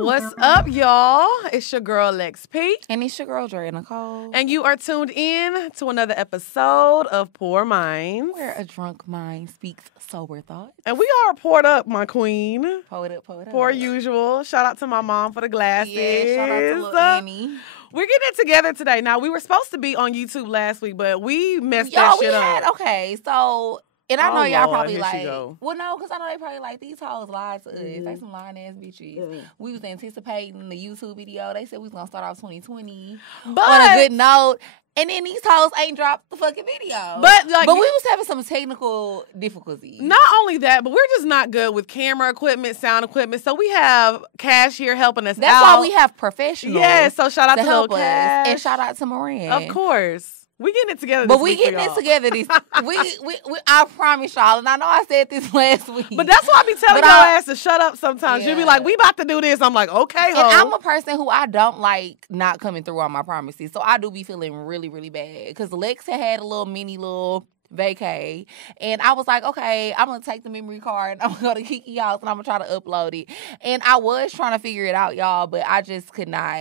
What's up, y'all? It's your girl, Lex P. And it's your girl, Dre Nicole. And you are tuned in to another episode of Poor Minds. Where a drunk mind speaks sober thoughts. And we are poured up, my queen. Pour it up, pour it up. Per usual. Shout out to my mom for the glasses. Yeah, shout out to little Annie. We're getting it together today. Now, we were supposed to be on YouTube last week, but we messed that shit up. Okay, so... And I know y'all probably like, well, no, because I know they probably like, these hoes lied to us. They some lying ass bitches. We was anticipating the YouTube video. They said we was going to start off 2020 on a good note. And then these hoes ain't dropped the fucking video. But we was having some technical difficulties. Not only that, but we're just not good with camera equipment, sound equipment. So we have Cash here helping us out. That's why we have professionals. Yeah, so shout out to help Lil us. Cash. And shout out to Moran. Of course. We getting it together But this we week getting it together. I promise y'all, and I know I said this last week. But that's why I be telling your ass to shut up sometimes. You'll be like, we about to do this. I'm like, okay, ho. And I'm a person who I don't like not coming through on my promises. So I do be feeling really, really bad. Because Lex had a little vacay. And I was like, okay, I'm going to take the memory card and I'm going to go to Kiki House and I'm going to try to upload it. And I was trying to figure it out, y'all, but I just could not...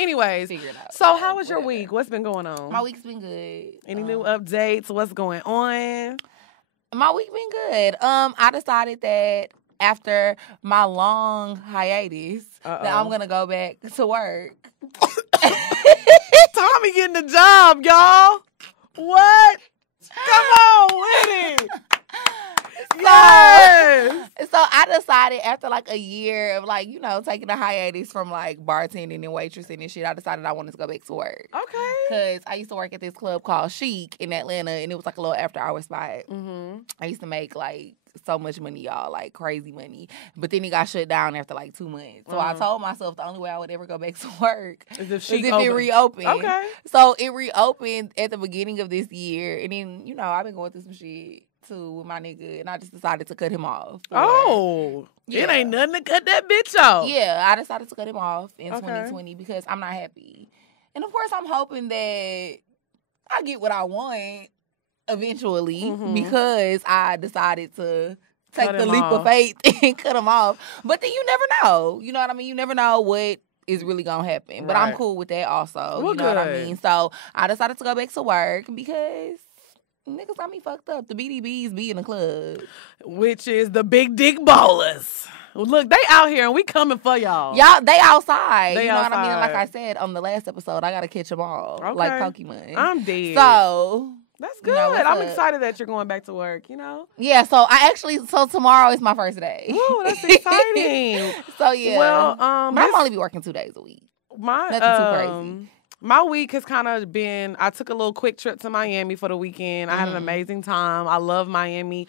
Anyways, so how was your week? What's been going on? My week's been good. Any new updates? What's going on? My week been good. I decided that after my long hiatus that I'm gonna go back to work. Tommy getting the job, y'all. What? Come on with it. Yes. So I decided after like a year of like, taking a hiatus from like bartending and waitressing and shit, I decided I wanted to go back to work. Okay. Because I used to work at this club called Chic in Atlanta and it was like a little after hour spot. Mm-hmm. I used to make like so much money, y'all, like crazy money. But then it got shut down after like 2 months. So I told myself the only way I would ever go back to work is if it reopened. Okay. So it reopened at the beginning of this year. And then, I've been going through some shit too with my nigga. And I just decided to cut him off. It ain't nothing to cut that bitch off. Yeah, I decided to cut him off in 2020 because I'm not happy. And of course, I'm hoping that I get what I want eventually because I decided to take the leap of faith and cut him off. But then you never know. You know what I mean? You never know what is really going to happen. But I'm cool with that also. You know what I mean? So I decided to go back to work because niggas got me fucked up. The BDBs be in the club. Which is the big dick ballers. Look, they out here and we coming for y'all. Y'all, they outside. They you know outside. what I mean? Like I said on the last episode, I got to catch them all. Okay. Like Pokemon. I'm dead. So... That's good. I'm excited that you're going back to work, Yeah, so tomorrow is my first day. Ooh, that's exciting. So, yeah. Well, but I'm only be working 2 days a week. Nothing too crazy. My week has kind of been, I took a little quick trip to Miami for the weekend. I had an amazing time. I love Miami.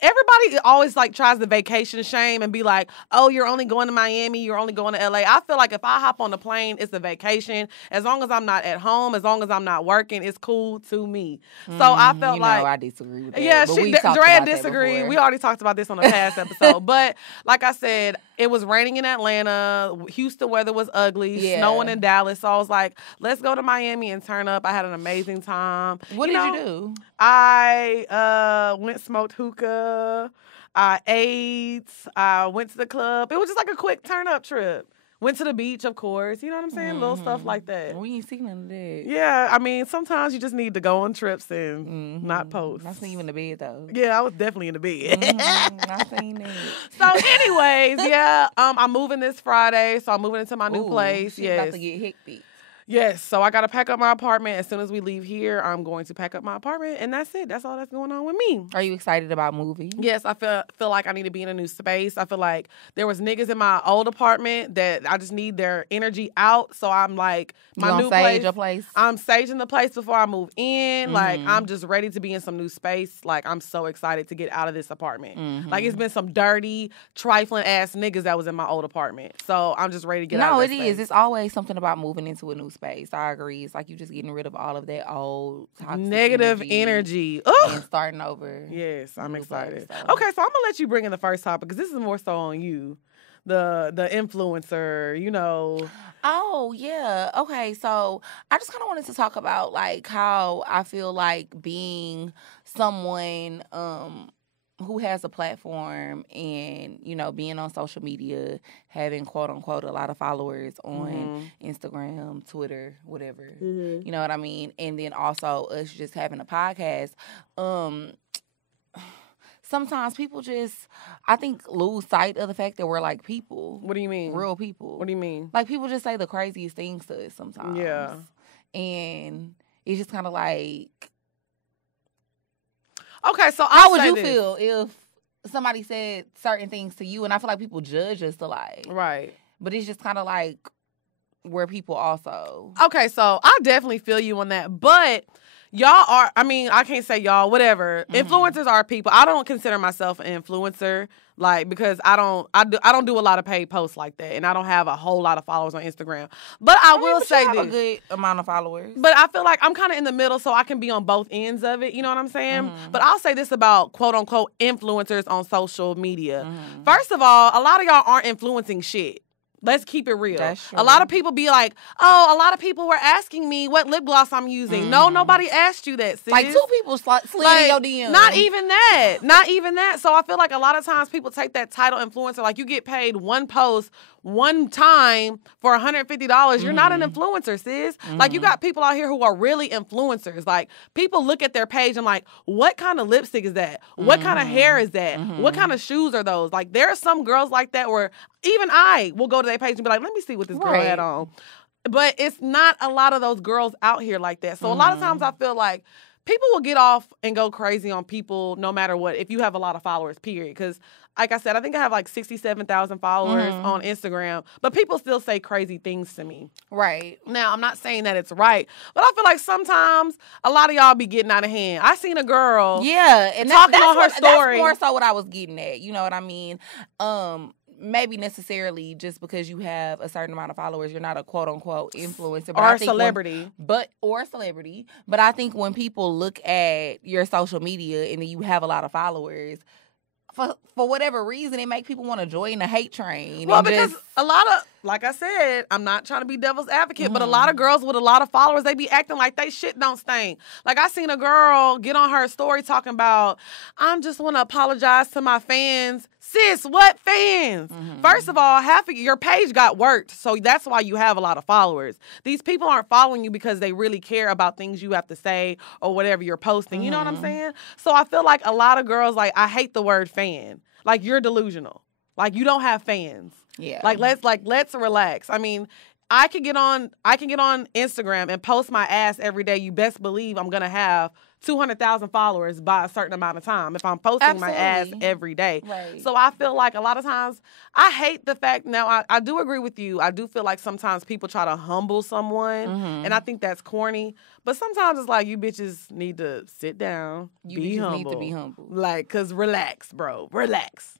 Everybody always tries to vacation shame and be like, oh, you're only going to Miami, you're only going to LA. I feel like if I hop on the plane, it's a vacation. As long as I'm not at home, as long as I'm not working, it's cool to me. So I felt I disagree with that. Yeah, Drea disagreed. We already talked about this on a past episode. But like I said, it was raining in Atlanta. Houston weather was ugly. Snowing in Dallas. So I was like, let's go to Miami and turn up. I had an amazing time. What did you do? I went smoked hookah. I ate. I went to the club. It was just like a quick turn up trip. Went to the beach, of course. You know what I'm saying? Little stuff like that. We ain't seen none of that. Yeah, I mean, sometimes you just need to go on trips and not post. I seen you in the bed, though. Yeah, I was definitely in the bed. I seen that. So anyways, I'm moving this Friday. So I'm moving into my new place. Yes. About to get hectic. Yes, so I got to pack up my apartment. As soon as we leave here, I'm going to pack up my apartment, and that's it. That's all that's going on with me. Are you excited about moving? Yes, I feel like I need to be in a new space. I feel like there was niggas in my old apartment that I just need their energy out. So I'm like, my new place. Your place? I'm saging the place before I move in. Like, I'm just ready to be in some new space. Like, I'm so excited to get out of this apartment. Like, it's been some dirty, trifling ass niggas that was in my old apartment. So I'm just ready to get out of this space. No, it is. It's always something about moving into a new space. I agree. It's like you just getting rid of all of that old toxic negative energy. And starting over. Yes, I'm excited. Okay, so I'm gonna let you bring in the first topic because this is more so on you, the influencer. Oh yeah. Okay, so I just kind of wanted to talk about like how I feel like being someone who has a platform and, you know, being on social media, having quote unquote a lot of followers on Instagram, Twitter, whatever. You know what I mean? And then also us just having a podcast. Sometimes people just, I think, lose sight of the fact that we're like people. What do you mean? Real people. What do you mean? Like, people just say the craziest things to us sometimes. Yeah. And it's just kind of like... Okay, so how would you feel if somebody said certain things to you? And I feel like people judge us alike. Right. But it's just kind of like where people also... Okay, so I definitely feel you on that. But y'all are, I mean, I can't say y'all, whatever. Influencers are people. I don't consider myself an influencer, like, because I don't do a lot of paid posts like that, and I don't have a whole lot of followers on Instagram. But I will say you have this. a good amount of followers. But I feel like I'm kind of in the middle, so I can be on both ends of it. You know what I'm saying? But I'll say this about quote unquote influencers on social media. First of all, a lot of y'all aren't influencing shit. Let's keep it real. That's true. A lot of people be like, oh, a lot of people were asking me what lip gloss I'm using. No, nobody asked you that, sis. Like, 2 people slid in your DM. Not even that. Not even that. So I feel like a lot of times people take that title influencer. Like, you get paid one post one time for $150. You're not an influencer, sis. Like, you got people out here who are really influencers. Like, people look at their page and like, what kind of lipstick is that? What kind of hair is that? What kind of shoes are those? Like, there are some girls like that where even I will go to their page and be like, let me see what this girl had on. But it's not a lot of those girls out here like that. So a lot of times I feel like people will get off and go crazy on people no matter what, if you have a lot of followers, period. Because, like I said, I think I have like 67,000 followers on Instagram, but people still say crazy things to me. Right. Now, I'm not saying that it's right, but I feel like sometimes a lot of y'all be getting out of hand. I seen a girl and talking on her story. That's more so what I was getting at. You know what I mean? Maybe necessarily just because you have a certain amount of followers, you're not a quote unquote influencer, or a celebrity. But I think when people look at your social media and then you have a lot of followers, for whatever reason, it makes people want to join the hate train. Well, because a lot of, like I said, I'm not trying to be devil's advocate, but a lot of girls with a lot of followers, they be acting like they shit don't stink. Like, I seen a girl get on her story talking about, I just want to apologize to my fans. Sis, what fans? First of all, half of your page got worked, so that's why you have a lot of followers. These people aren't following you because they really care about things you have to say or whatever you're posting. You know what I'm saying? So I feel like a lot of girls, like, I hate the word fan. Like, you're delusional. Like, you don't have fans. Yeah. Let's relax. I mean, I can get on Instagram and post my ass every day. You best believe I'm gonna have 200,000 followers by a certain amount of time if I'm posting my ass every day. Right. So I feel like a lot of times I hate the fact, now I do agree with you. I do feel like sometimes people try to humble someone and I think that's corny. But sometimes it's like, you bitches need to sit down, be humble. Need to be humble. Like, cause relax, bro. Relax.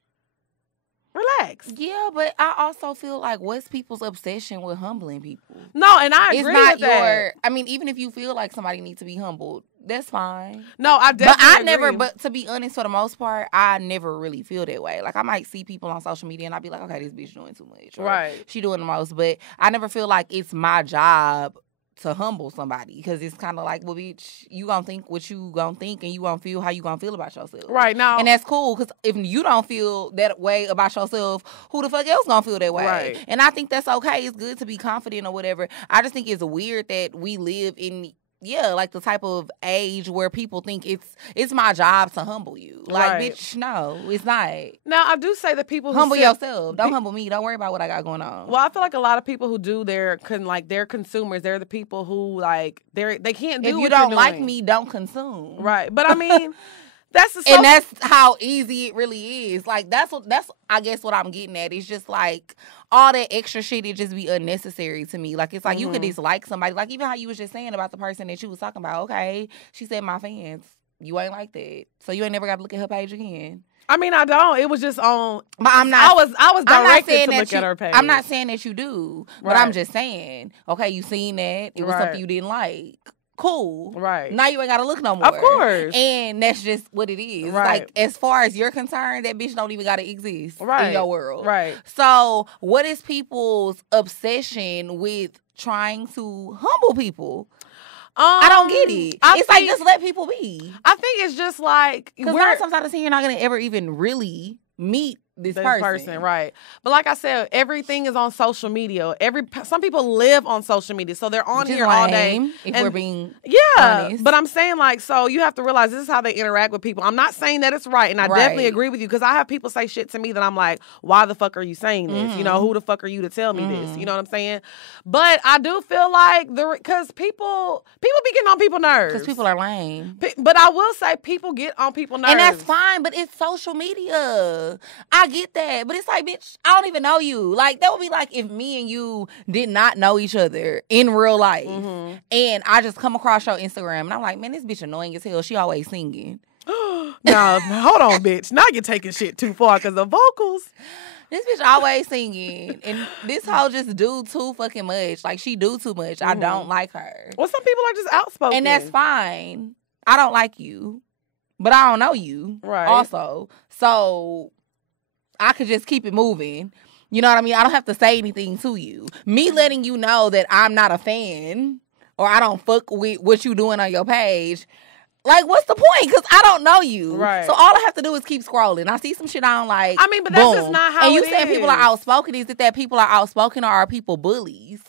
Yeah, but I also feel like, what's people's obsession with humbling people? No, and I agree with that. I mean, even if you feel like somebody needs to be humbled, that's fine. No, I definitely agree. But to be honest, for the most part, I never really feel that way. Like, I might see people on social media and I'll be like, okay, this bitch doing too much. Or, right. She doing the most. But I never feel like it's my job to humble somebody, because it's kind of like, well, bitch, you gonna think what you gonna think and you gonna feel how you gonna feel about yourself. Right. Now, and that's cool, because if you don't feel that way about yourself, who the fuck else gonna feel that way? Right. And I think that's okay. It's good to be confident or whatever. I just think it's weird that we live in like the type of age where people think it's my job to humble you. Like, right. Bitch, no, it's not. Now, I do say that people who humble yourself. Don't humble me. Don't worry about what I got going on. Well, I feel like a lot of people who do they're consumers. They're the people who, like, they can't do. If you what don't you're like doing. me, don't consume. Right, but I mean. And that's how easy it really is. Like, that's I guess what I'm getting at. It's just like all that extra shit, it just be unnecessary to me. Like, it's like you could dislike somebody. Like, even how you was just saying about the person that you was talking about. Okay, she said my fans. You ain't like that, so you ain't never got to look at her page again. I mean, I don't. It was just on. But I'm not. I was directed to look at her page. I'm not saying that you do, but I'm just saying. Okay, you seen that. It was something you didn't like. Cool. Right. Now you ain't got to look no more. Of course. And that's just what it is. Right. Like, as far as you're concerned, that bitch don't even got to exist in your world. Right. So, what is people's obsession with trying to humble people? I don't get it. It's like, just let people be. I think it's just like, because 9 times out of 10, you're not gonna ever even really meet this person, right? But like I said, everything is on social media. Some people live on social media, so they're on here all day. If we're being honest. But I'm saying, like, so you have to realize this is how they interact with people. I'm not saying that it's right, and I definitely agree with you, because I have people say shit to me that I'm like, why the fuck are you saying this? You know, who the fuck are you to tell me this? You know what I'm saying? But I do feel like because people be getting on people's nerves. Because people are lame. But I will say people get on people's nerves, and that's fine. But it's social media. I get that, but it's like, bitch, I don't even know you. Like, that would be like if me and you did not know each other in real life, and I just come across your Instagram, and I'm like, man, this bitch annoying as hell. She always singing. No, hold on, bitch. Now you're taking shit too far because the vocals. This bitch always singing, and this hoe just do too fucking much. Like, she do too much. I don't like her. Well, some people are just outspoken, and that's fine. I don't like you, but I don't know you, right? Also, so I could just keep it moving. You know what I mean? I don't have to say anything to you. Me letting you know that I'm not a fan or I don't fuck with what you doing on your page, like, what's the point? Because I don't know you. Right. So all I have to do is keep scrolling. I see some shit I don't like. I mean, but that's just not how it is. And you saying people are outspoken. Is it that people are outspoken, or are people bullies?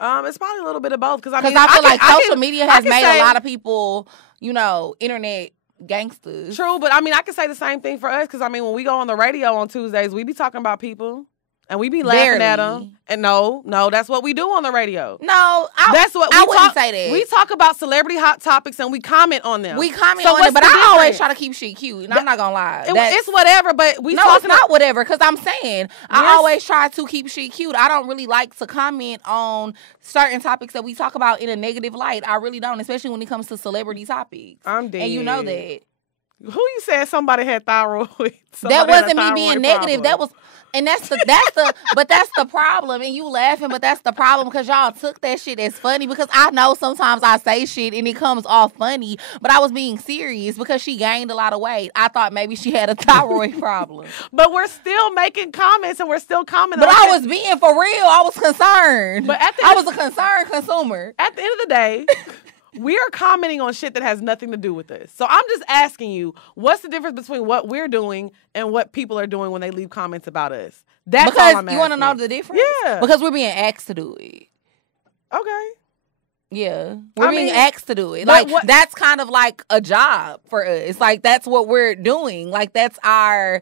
It's probably a little bit of both. Because I feel like social media has made a lot of people, internet gangsters. True, but I mean, I can say the same thing for us, because I mean, when we go on the radio on Tuesdays, we be talking about people. And we be laughing at them. And no, that's what we do on the radio. No, that's what I wouldn't say that. We talk about celebrity hot topics and we comment on them. We comment on it, but I always try to keep shit cute. And I'm not gonna lie. It's whatever, but it's not whatever, because I'm saying I always try to keep shit cute. I don't really like to comment on certain topics that we talk about in a negative light. I really don't, especially when it comes to celebrity topics. I'm dead. And you know that. Who you said somebody had thyroid? That wasn't me being negative. That was. And that's the problem. And you laughing, but that's the problem, because y'all took that shit as funny, because I know sometimes I say shit and it comes off funny, but I was being serious because she gained a lot of weight. I thought maybe she had a thyroid problem. But we're still making comments and we're still commenting. But I was being for real. I was concerned. But I was a concerned consumer. At the end of the day, we are commenting on shit that has nothing to do with this. So I'm just asking you, what's the difference between what we're doing and what people are doing when they leave comments about us? That's because all I'm asking. You want to know the difference? Yeah. Because we're being asked to do it. Okay. Yeah. We're being asked to do it. Like, that's kind of like a job for us. Like, that's what we're doing. Like, that's our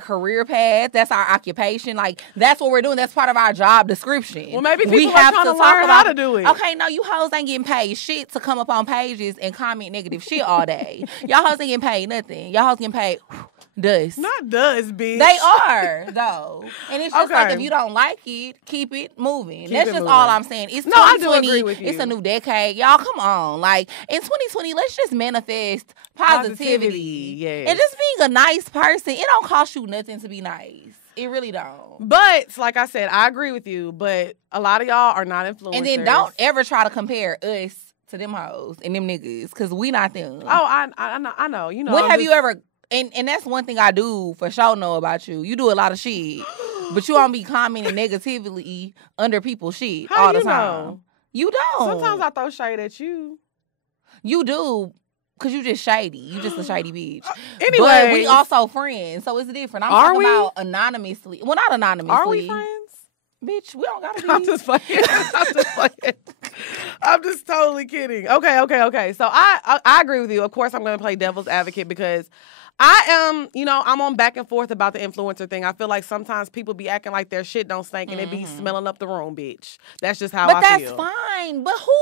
career path. That's our occupation. Like, that's what we're doing. That's part of our job description. Well, maybe people are trying to learn how to do it. Okay, no, you hoes ain't getting paid shit to come up on pages and comment negative shit all day. Y'all hoes ain't getting paid nothing. Y'all hoes getting paid dust. Not dust, bitch. They are, though. And it's just like, if you don't like it, keep it moving. That's just all I'm saying. It's 2020. I do agree with you. It's a new decade. Y'all, come on. Like, in 2020, let's just manifest positivity. Yes. And just being a nice person. It don't cost you nothing to be nice. It really don't. But, like I said, I agree with you. But a lot of y'all are not influencers. And then don't ever try to compare us to them hoes and them niggas, because we not them. Oh, I know. You know. When have you ever... And that's one thing I do for sure know about you. You do a lot of shit, but you don't be commenting negatively under people's shit all the time. Know? You don't. Sometimes I throw shade at you. You do, because you just shady. You just a shady bitch. Anyway. But we also friends, so it's different. I'm talking about anonymously. Well, not anonymously. Are we friends? Bitch, we don't gotta be. I'm just playing. I'm just totally kidding. Okay. So I agree with you. Of course, I'm going to play devil's advocate, because I am, I'm on back and forth about the influencer thing. I feel like sometimes people be acting like their shit don't stink and it be smelling up the room, bitch. That's just how I feel. But that's fine. But who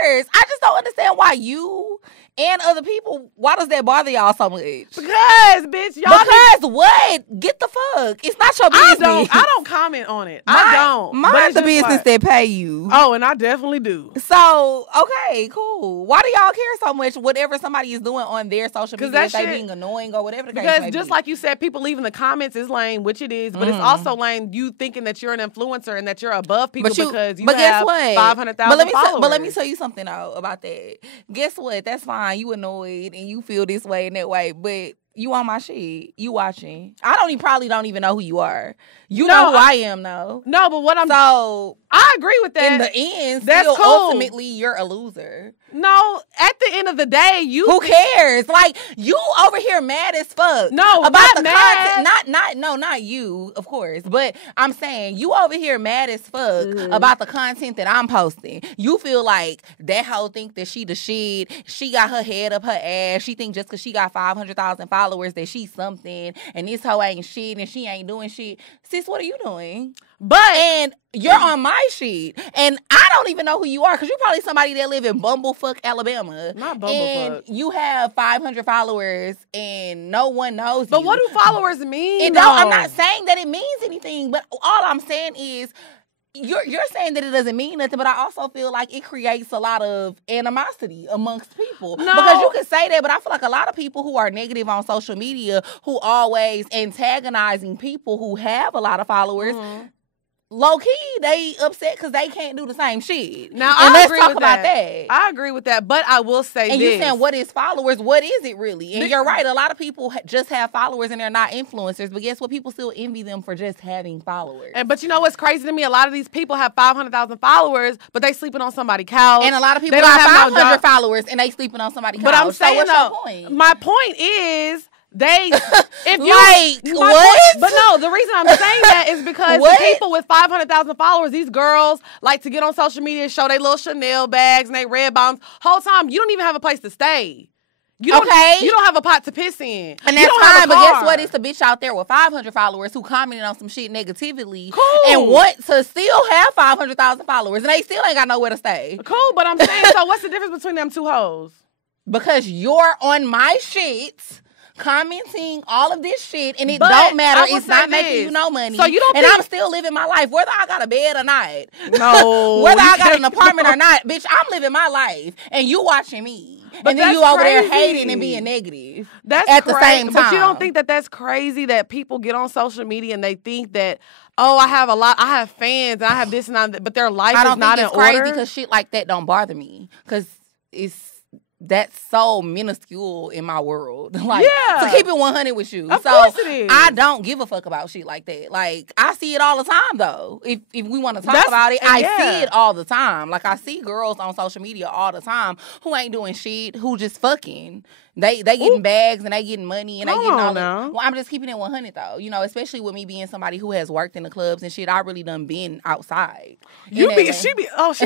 cares? I just don't understand why you and other people, why does that bother y'all so much? Because, bitch, y'all... Because what? Get the fuck. It's not your business. I don't comment on it. I don't. Mind the business that pay you. Oh, and I definitely do. So, okay, cool. Why do y'all care so much whatever somebody is doing on their social media, if they being annoying or whatever the case may be? Because just like you said, people leaving the comments is lame, which it is, but it's also lame you thinking that you're an influencer and that you're above people because you have 500,000 followers. But let me tell you something, though, about that. Guess what? That's fine. You annoyed and you feel this way and that way, but You on my shit. You watching. Probably don't even know who you are. You know who I am, though. No, but what I'm... So... I agree with that. In the end, that's still cool. Ultimately, you're a loser. No, at the end of the day, Who cares? Like, you over here mad as fuck. No, about not the mad. content. Not you, of course. But I'm saying, you over here mad as fuck about the content that I'm posting. You feel like that hoe think that she the shit. She got her head up her ass. She think just because she got 500,000 followers that she's something. And this hoe ain't shit and she ain't doing shit. Sis, what are you doing? And you're on my sheet. And I don't even know who you are because you're probably somebody that live in Bumblefuck, Alabama. Not Bumblefuck. And you have 500 followers and no one knows you. But what do followers mean? I'm not saying that it means anything, but all I'm saying is you're saying that it doesn't mean nothing, but I also feel like it creates a lot of animosity amongst people. No. Because you can say that, but I feel like a lot of people who are negative on social media, who always antagonizing people who have a lot of followers, low key, they upset because they can't do the same shit. Now, let's talk about that. I agree with that, but I will say and this. You saying, what is followers? What is it really? And you're right. A lot of people just have followers and they're not influencers. But guess what? People still envy them for just having followers. But you know what's crazy to me? A lot of these people have 500,000 followers, but they sleeping on somebody's couch. And a lot of people have 500 followers and they sleeping on somebody's couch. But I'm saying, what's your point? My point is... if you what? But no, the reason I'm saying that is because the people with 500,000 followers, these girls like to get on social media and show their little Chanel bags and their red bottoms. Whole time, you don't even have a place to stay. You don't have a pot to piss in. And that's fine, but guess what? It's a bitch out there with 500 followers who commented on some shit negatively and want to still have 500,000 followers and they still ain't got nowhere to stay. Cool, but I'm saying, so what's the difference between them two hoes? Because you're on my shit commenting all of this shit and it don't matter. It's not making you no money. So you don't I'm still living my life, whether I got a bed or not. No. Whether I got an apartment or not, bitch, I'm living my life and you watching me. But and then you over there hating and being negative. That's at the same time. But you don't think that that's crazy that people get on social media and they think that, oh, I have fans and I have this and that, but their life is not in order? I don't think it's crazy because shit like that don't bother me because that's so minuscule in my world. To keep it 100 with you. Of course it is. I don't give a fuck about shit like that. Like, I see it all the time, though. If we want to talk about it, I see it all the time. Like, I see girls on social media all the time who ain't doing shit, who just fucking. They getting bags and they getting money and they getting all that. Well, I'm just keeping it 100 though. You know, especially with me being somebody who has worked in the clubs and shit. I really done been outside. She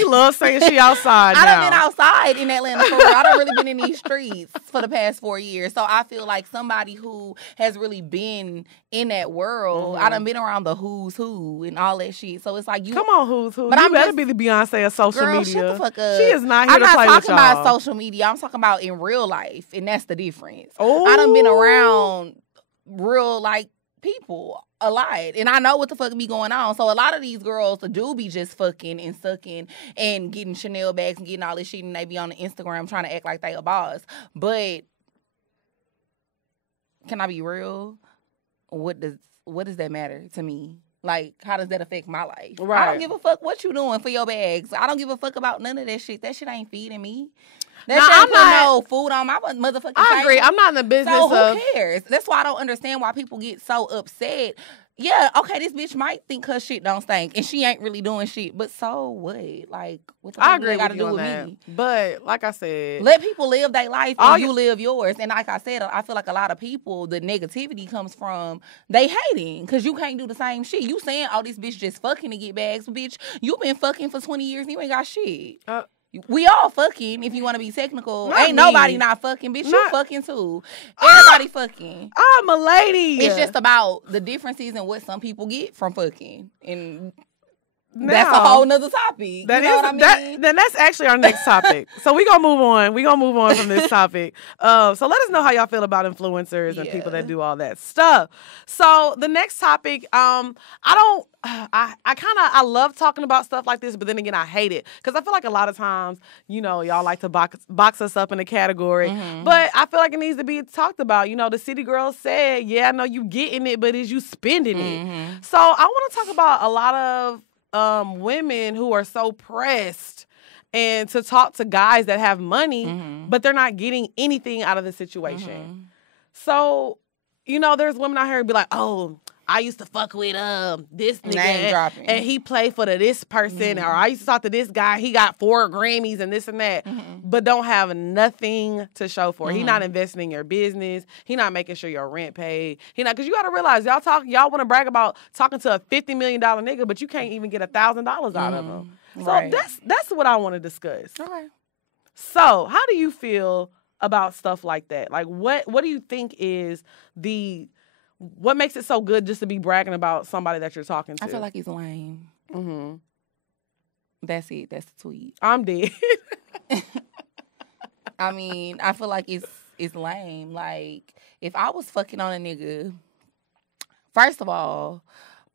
loves saying she outside now. I done been outside in Atlanta for real. I done really been in these streets for the past 4 years. So I feel like somebody who has really been in that world. I done been around the who's who and all that shit. So it's like you. Come on, who's who? But you better be the Beyonce of social media. Shut the fuck up. She is not here to play with y'all. I'm not talking about social media. I'm talking about in real life, and that's the difference. I done been around real people a lot, and I know what the fuck be going on. So a lot of these girls do be just fucking and sucking and getting Chanel bags and getting all this shit, and they be on the Instagram trying to act like they a boss. But can I be real? What does that matter to me? Like, how does that affect my life? Right. I don't give a fuck what you doing for your bags. I don't give a fuck about none of that shit. That shit ain't feeding me. That shit ain't putting no food on my motherfucking I agree. I'm not in the business of... So who cares? That's why I don't understand why people get so upset. Yeah, okay, this bitch might think her shit don't stink, and she ain't really doing shit, but so what? Like, what the fuck got to do with me? But, like I said... Let people live their life, and you live yours. And like I said, I feel like a lot of people, the negativity comes from they hating, because you can't do the same shit. You saying, oh, this bitch just fucking to get bags. Bitch, you been fucking for 20 years, and you ain't got shit. We all fucking, if you want to be technical. Ain't nobody not fucking, bitch. You fucking too. Everybody fucking. I'm a lady. It's just about the differences in what some people get from fucking. And that's a whole nother topic. Then that's actually our next topic. So we're going to move on. We're going to move on from this topic. So let us know how y'all feel about influencers and people that do all that stuff. So the next topic, I love talking about stuff like this, but then again, I hate it. Because I feel like a lot of times, y'all like to box us up in a category. Mm-hmm. But I feel like it needs to be talked about. The city girls said, yeah, I know you getting it, but is you spending it? So I want to talk about a lot of women who are so pressed and to talk to guys that have money, but they're not getting anything out of the situation. So, there's women out here who be like, oh, I used to fuck with this nigga Name dropping. and he played for this person, or I used to talk to this guy, he got 4 Grammys and this and that, but don't have nothing to show for it. He not investing in your business. He not making sure your rent paid. He not, because you got to realize y'all want to brag about talking to a $50 million nigga, but you can't even get $1,000 out of him. So that's what I want to discuss. Okay. So how do you feel about stuff like that? Like, what do you think is what makes it so good just to be bragging about somebody that you're talking to? I feel like it's lame. Mm-hmm. That's it. That's the tweet. I'm dead. I mean, I feel like it's lame. Like, if I was fucking on a nigga, first of all,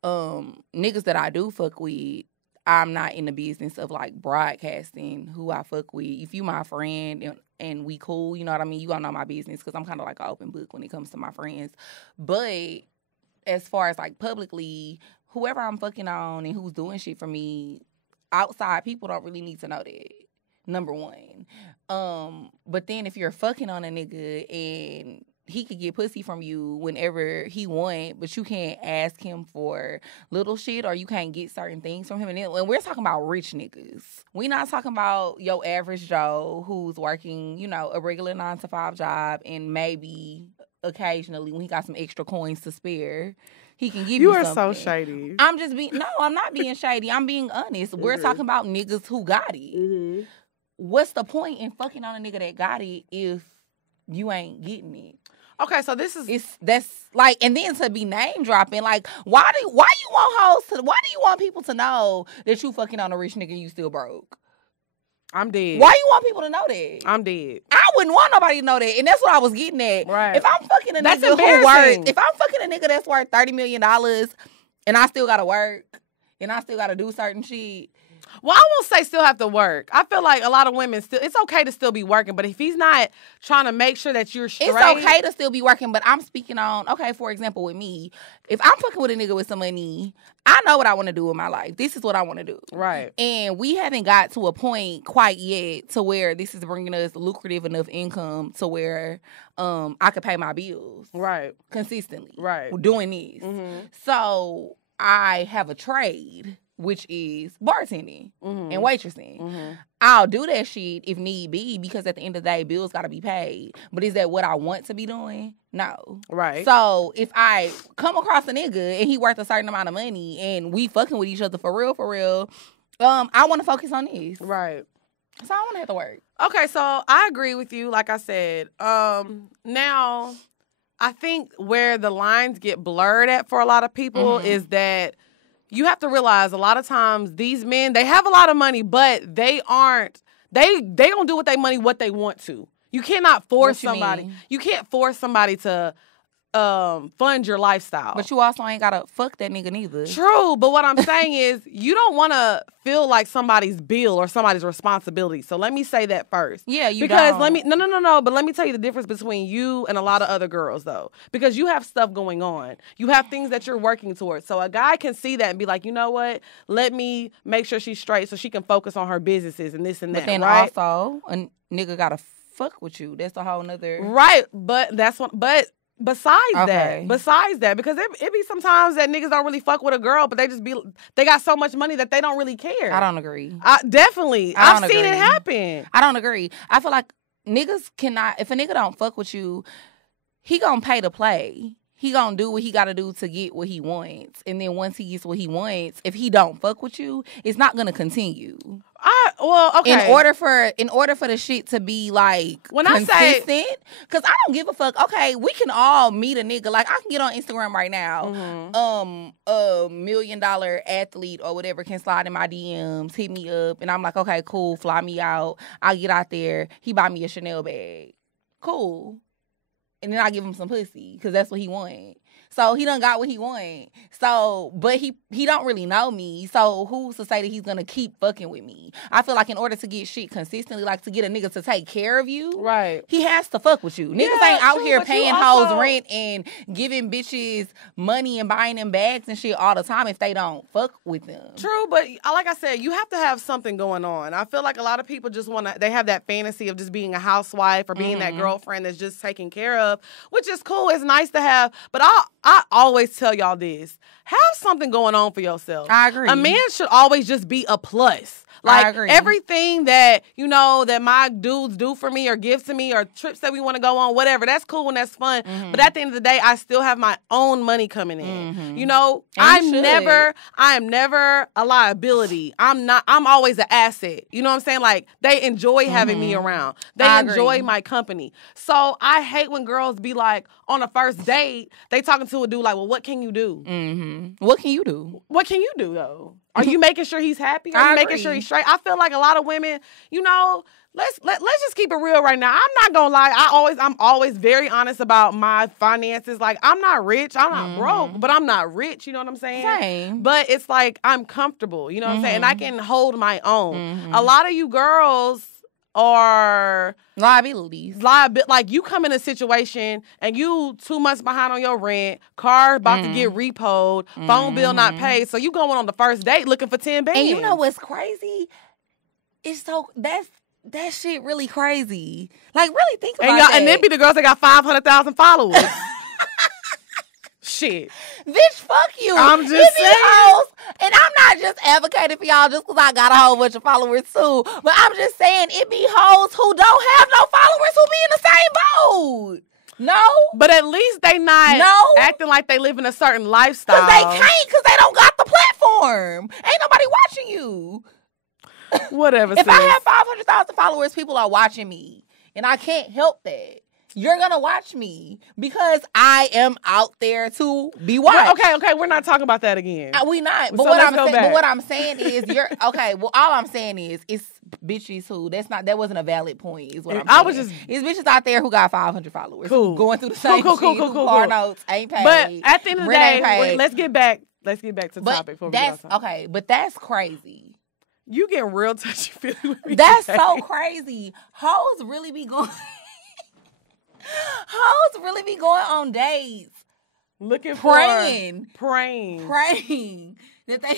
niggas that I do fuck with, I'm not in the business of, like, broadcasting who I fuck with. If you my friend and we cool, you know what I mean? You gonna know my business because I'm kind of like an open book when it comes to my friends. But as far as, like, publicly, whoever I'm fucking on and who's doing shit for me, outside people don't really need to know that, number one. But then if you're fucking on a nigga and he could get pussy from you whenever he want, but you can't ask him for little shit or you can't get certain things from him. And then when we're talking about rich niggas, we not talking about your average Joe who's working, a regular 9-to-5 job and maybe occasionally when he got some extra coins to spare, he can give you something. You are so shady. I'm not being shady. I'm being honest. We're talking about niggas who got it. What's the point in fucking on a nigga that got it if you ain't getting it? Okay, so that's like, and then to be name dropping, like, why do you want people to know that you fucking on a rich nigga and you still broke? I'm dead. Why you want people to know that? I'm dead. I wouldn't want nobody to know that, and that's what I was getting at. Right. If I'm fucking a nigga that's worth $30 million and I still gotta work and I still gotta do certain shit. Well, I won't say still have to work. I feel like a lot of women it's okay to still be working, but if he's not trying to make sure that you're straight. It's okay to still be working, but I'm speaking on, okay, for example, with me, if I'm fucking with a nigga with some money, I know what I want to do with my life. This is what I want to do. Right. And we haven't got to a point quite yet to where this is bringing us lucrative enough income to where I could pay my bills. Right. Consistently. Right. Doing this. Mm-hmm. So I have a trade, which is bartending and waitressing. Mm-hmm. I'll do that shit if need be because at the end of the day, bills got to be paid. But is that what I want to be doing? No. Right. So if I come across a nigga and he worth a certain amount of money and we fucking with each other for real, I want to focus on this. Right. So I want to have to work. Okay, so I agree with you, like I said. Now, I think where the lines get blurred at for a lot of people is that you have to realize a lot of times these men, they have a lot of money, but they don't do with their money what they want to. You cannot force somebody. You can't force somebody to fund your lifestyle. But you also ain't gotta fuck that nigga neither. True, but what I'm saying is you don't want to feel like somebody's bill or somebody's responsibility. So let me say that first. Yeah, because don't. No. But let me tell you the difference between you and a lot of other girls though, because you have stuff going on. You have things that you're working towards. So a guy can see that and be like, you know what? Let me make sure she's straight so she can focus on her businesses and this and that. But then right? also a nigga gotta fuck with you. That's a whole nother. Right, but that's what. But besides that, because it be sometimes that niggas don't really fuck with a girl, but they got so much money that they don't really care. I don't agree. Definitely. I've seen it happen. I don't agree. I feel like niggas cannot, if a nigga don't fuck with you, he gonna pay to play. He gonna do what he gotta do to get what he wants. And then once he gets what he wants, if he don't fuck with you, it's not gonna continue. Okay. In order for the shit to be like when consistent, because I don't give a fuck. Okay, we can all meet a nigga. Like I can get on Instagram right now. A $1 million athlete or whatever can slide in my DMs, hit me up, and I'm like, okay, cool, fly me out. I get out there. He buy me a Chanel bag. Cool. And then I give him some pussy because that's what he want. So he done got what he want. So, but he don't really know me. So who's to say that he's gonna keep fucking with me? I feel like in order to get shit consistently, like to get a nigga to take care of you, right? He has to fuck with you. Niggas ain't out here paying hoes rent and giving bitches money and buying them bags and shit all the time if they don't fuck with them. True, but like I said, you have to have something going on. I feel like a lot of people just they have that fantasy of just being a housewife or being that girlfriend that's just taken care of, which is cool. It's nice to have, but I always tell y'all this. Have something going on for yourself. I agree. A man should always just be a plus. Like, everything that, that my dudes do for me or give to me or trips that we want to go on, whatever, that's cool and that's fun. But at the end of the day, I still have my own money coming in. I am never a liability. I'm always an asset. You know what I'm saying? Like, they enjoy having me around. They enjoy my company. So I hate when girls be like, on a first date, they talking to a dude like, well, what can you do? What can you do? What can you do, though? Are you making sure he's happy? Are you making sure he's straight? I feel like a lot of women, let's just keep it real right now. I'm not gonna lie. I'm always very honest about my finances. Like, I'm not rich. I'm not broke, but I'm not rich. You know what I'm saying? Same. But it's like I'm comfortable. You know what I'm saying? And I can hold my own. A lot of you girls are liabilities. Like, you come in a situation and you 2 months behind on your rent, car about to get repoed, phone bill not paid, so you going on the first date looking for 10 bands. And you know what's crazy? It's so that shit really crazy. Like, really think about that. And then be the girls that got 500,000 followers. Shit. Bitch, fuck you. I'm just saying. Hoes, and I'm not just advocating for y'all just because I got a whole bunch of followers too. But I'm just saying it be hoes who don't have no followers who be in the same boat. No. But at least they not acting like they live in a certain lifestyle. Because they can't, because they don't got the platform. Ain't nobody watching you. Whatever. If I have 500,000 followers, people are watching me. And I can't help that. You're going to watch me because I am out there to be watched. Okay, we're not talking about that again. We not. But so what I'm saying is okay, well, all I'm saying is it's bitches who that wasn't a valid point is what I'm saying. It's bitches out there who got 500 followers. Who going through the same shit, car notes, ain't paid. But at the end of the day, let's get back to the topic before we go. Okay, but that's crazy. You getting real touchy-feely with me. That's so crazy. Hoes really be going on dates. Praying that they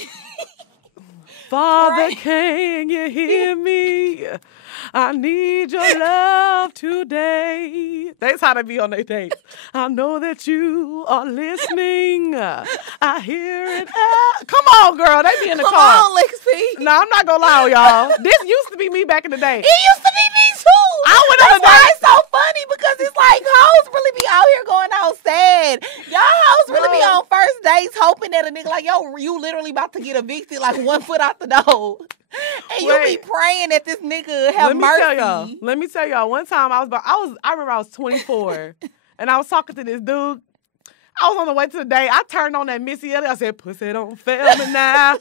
Father, can you hear me? I need your love today. That's how they be on their dates. I know that you are listening. I hear it. Come on, girl. They be in the car. Come on, Lexi. No, I'm not going to lie on y'all. This used to be me back in the day. It used to be me, too. That's why it's so funny, because it's like hoes really be out here going out sad. Y'all hoes really be on first dates hoping that a nigga like, yo, you literally about to get evicted like 1 foot out the door. And you be praying that this nigga have mercy. Let me tell y'all. One time I remember I was 24 and I was talking to this dude. I was on the way to the day. I turned on that Missy Elliott. I said, "Pussy don't fail me now.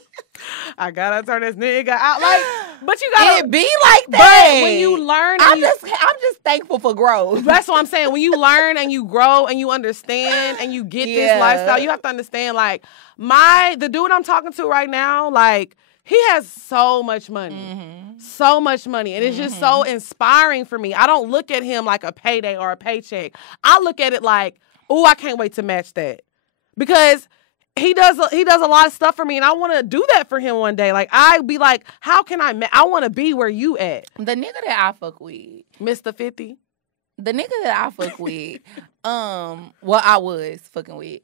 I gotta turn this nigga out." Like, but you gotta it be like that. But when you learn, I'm just thankful for growth. That's what I'm saying. When you learn and you grow and you understand and you get this lifestyle, you have to understand. Like, the dude I'm talking to right now, like, he has so much money. So much money. And it's just so inspiring for me. I don't look at him like a payday or a paycheck. I look at it like, oh, I can't wait to match that. Because he does a lot of stuff for me, and I want to do that for him one day. Like, I'd be like, how can I want to be where you at. The nigga that I fuck with. Mr. 50. The nigga that I fuck with, I was fucking with,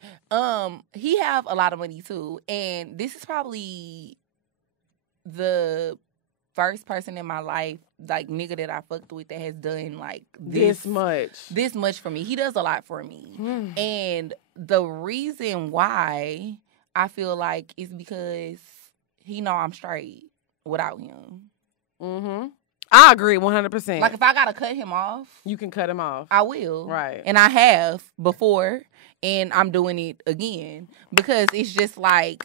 he have a lot of money too. And this is probably the first person in my life, like, nigga that I fucked with that has done like this much for me. He does a lot for me. And the reason why I feel like is because he know I'm straight without him. I agree 100%. Like, if I gotta cut him off, you can cut him off. I will. Right. And I have before, and I'm doing it again, because it's just like,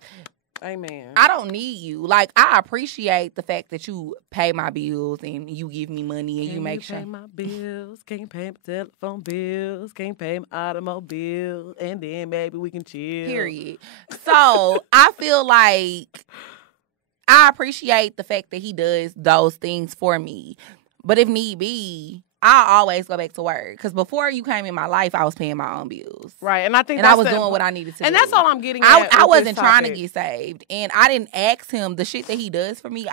Amen. I don't need you. Like, I appreciate the fact that you pay my bills and you give me money and you make sure. Can't pay my bills, can't pay my telephone bills, can't pay my automobile, and then maybe we can chill. Period. So, I feel like I appreciate the fact that he does those things for me. But if need be, I'll always go back to work. Because before you came in my life, I was paying my own bills. Right. And I think I was doing what I needed to do. And that's all I'm getting at. I wasn't trying to get saved. And I didn't ask him the shit that he does for me.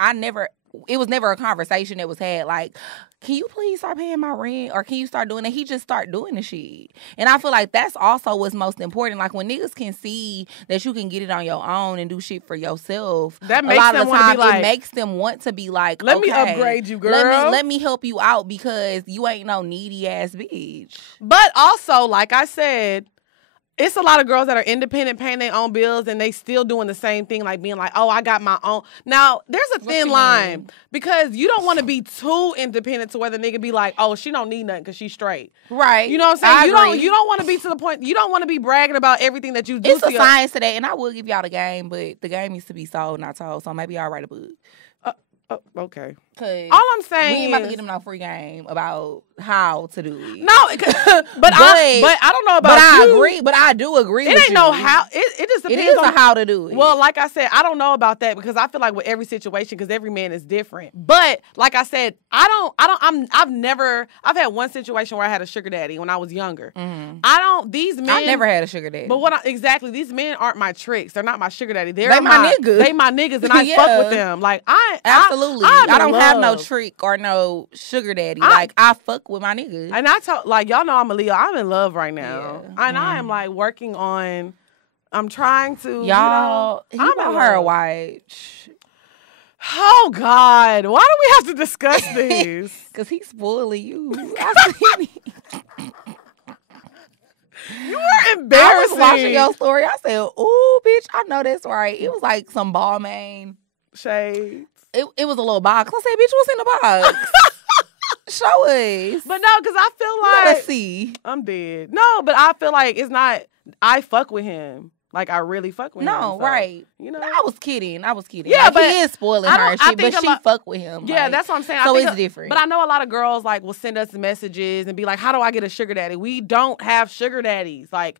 It was never a conversation that was had like, can you please start paying my rent? Or can you start doing it? He just start doing the shit. And I feel like that's also what's most important. Like, when niggas can see that you can get it on your own and do shit for yourself, that makes them want to be like, it makes them want to be like, let me upgrade you, girl. Let me help you out because you ain't no needy ass bitch. But also, like I said, it's a lot of girls that are independent, paying their own bills, and they still doing the same thing, like being like, oh, I got my own. Now, there's a thin line because you don't want to be too independent to where the nigga be like, oh, she don't need nothing because she's straight. Right. You know what I'm saying? You don't want to be to the point, you don't want to be bragging about everything that you do. It's a science to that, and I will give y'all the game, but the game needs to be sold, not told, so maybe I'll write a book. Okay. Cause all I'm saying we ain't about to get him no free game about how to do it. No, but I don't know about you. I agree. But I do agree. It ain't no how. It just depends. It is on how to do it. Well, like I said, I don't know about that because I feel like with every situation, because every man is different. But like I said, I've had one situation where I had a sugar daddy when I was younger. Mm-hmm. These men. I never had a sugar daddy. But exactly, these men aren't my tricks. They're not my sugar daddy. They my niggas. They my niggas, and I fuck with them. Like absolutely. I don't have no trick or no sugar daddy. I fuck with my niggas. And I talk like y'all know I'm a Leo. I'm in love right now, and I am like working on. I'm trying to. Y'all, he bought her a watch. Oh God! Why do we have to discuss this? Because he's spoiling you. You were embarrassing. I was watching your story. I said, "Ooh, bitch, I know that's right." It was like some Balmain shades. It was a little box. I said, "Bitch, what's in the box?" Show us. But no, because I feel like let's see. I'm dead. No, but I feel like it's not. I fuck with him. Like, I really fuck with him. No, right. You know, I was kidding. Yeah, like, but he is spoiling her and shit, but she fuck with him. Yeah, that's what I'm saying. So it's different. But I know a lot of girls like will send us messages and be like, "How do I get a sugar daddy?" We don't have sugar daddies. Like,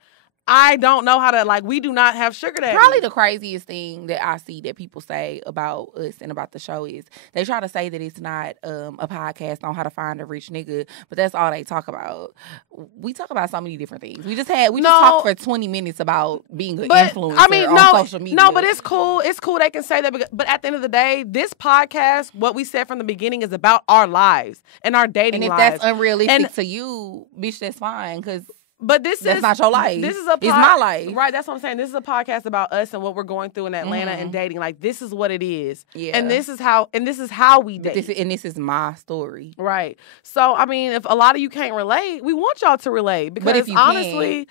I don't know how to, like, we do not have sugar daddies. Probably the craziest thing that I see that people say about us and about the show is they try to say that it's not a podcast on how to find a rich nigga, but that's all they talk about. We talk about so many different things. We just talked for 20 minutes about being an influencer on social media. No, but it's cool. It's cool they can say that. But at the end of the day, this podcast, what we said from the beginning, is about our lives and our dating lives. And if that's unrealistic to you, bitch, that's fine, because... But that's not your life. This is it's my life. Right, that's what I'm saying. This is a podcast about us and what we're going through in Atlanta and dating. Like, this is what it is. Yeah. And this is how we date. This is my story. Right. So, I mean, if a lot of you can't relate, we want y'all to relate. Because honestly,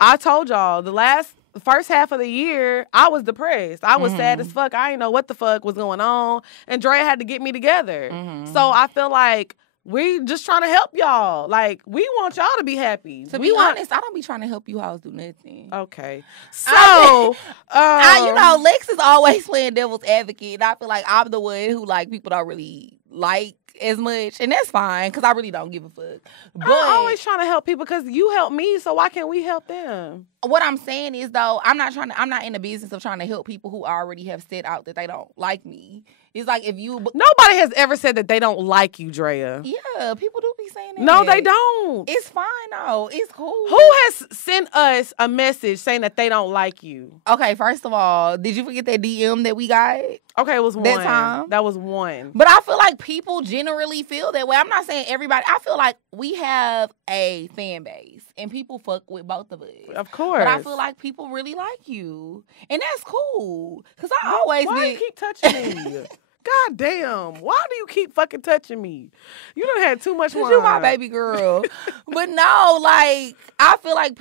I told y'all the first half of the year, I was depressed. I was sad as fuck. I didn't know what the fuck was going on. And Drea had to get me together. So I feel like we just trying to help y'all. Like, we want y'all to be happy. To be honest, I don't be trying to help you hoes do nothing. Okay. So, Lex is always playing devil's advocate. And I feel like I'm the one who, like, people don't really like as much. And that's fine, because I really don't give a fuck. But I'm always trying to help people because you help me, so why can't we help them? What I'm saying is, though, I'm not in the business of trying to help people who already have said out that they don't like me. It's like nobody has ever said that they don't like you, Drea. Yeah, people do be saying that. No, they don't. It's fine, though. It's cool. Who has sent us a message saying that they don't like you? Okay, first of all, did you forget that DM that we got? Okay, it was one. That time? That was one. But I feel like people generally feel that way. I'm not saying everybody. I feel like we have a fan base and people fuck with both of us. Of course. But I feel like people really like you. And that's cool. Because Why do you keep touching me? God damn. Why do you keep fucking touching me? You done had too much wine. Because you my baby girl. But no, like, I feel like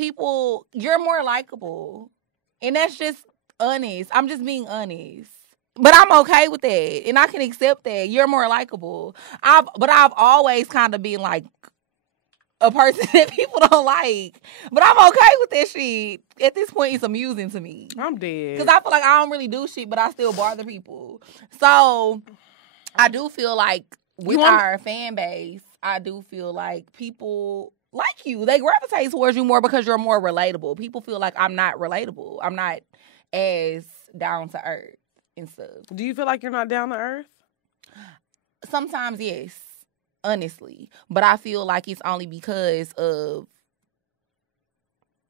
you're more likable. And that's just honest. I'm just being honest. But I'm okay with that. And I can accept that. You're more likable. But I've always kind of been like, a person that people don't like. But I'm okay with that shit. At this point, it's amusing to me. I'm dead. Because I feel like I don't really do shit, but I still bother people. So I do feel like with our fan base, I do feel like people like you. They gravitate towards you more because you're more relatable. People feel like I'm not relatable. I'm not as down to earth and stuff. Do you feel like you're not down to earth? Sometimes, yes. Honestly. But I feel like it's only because of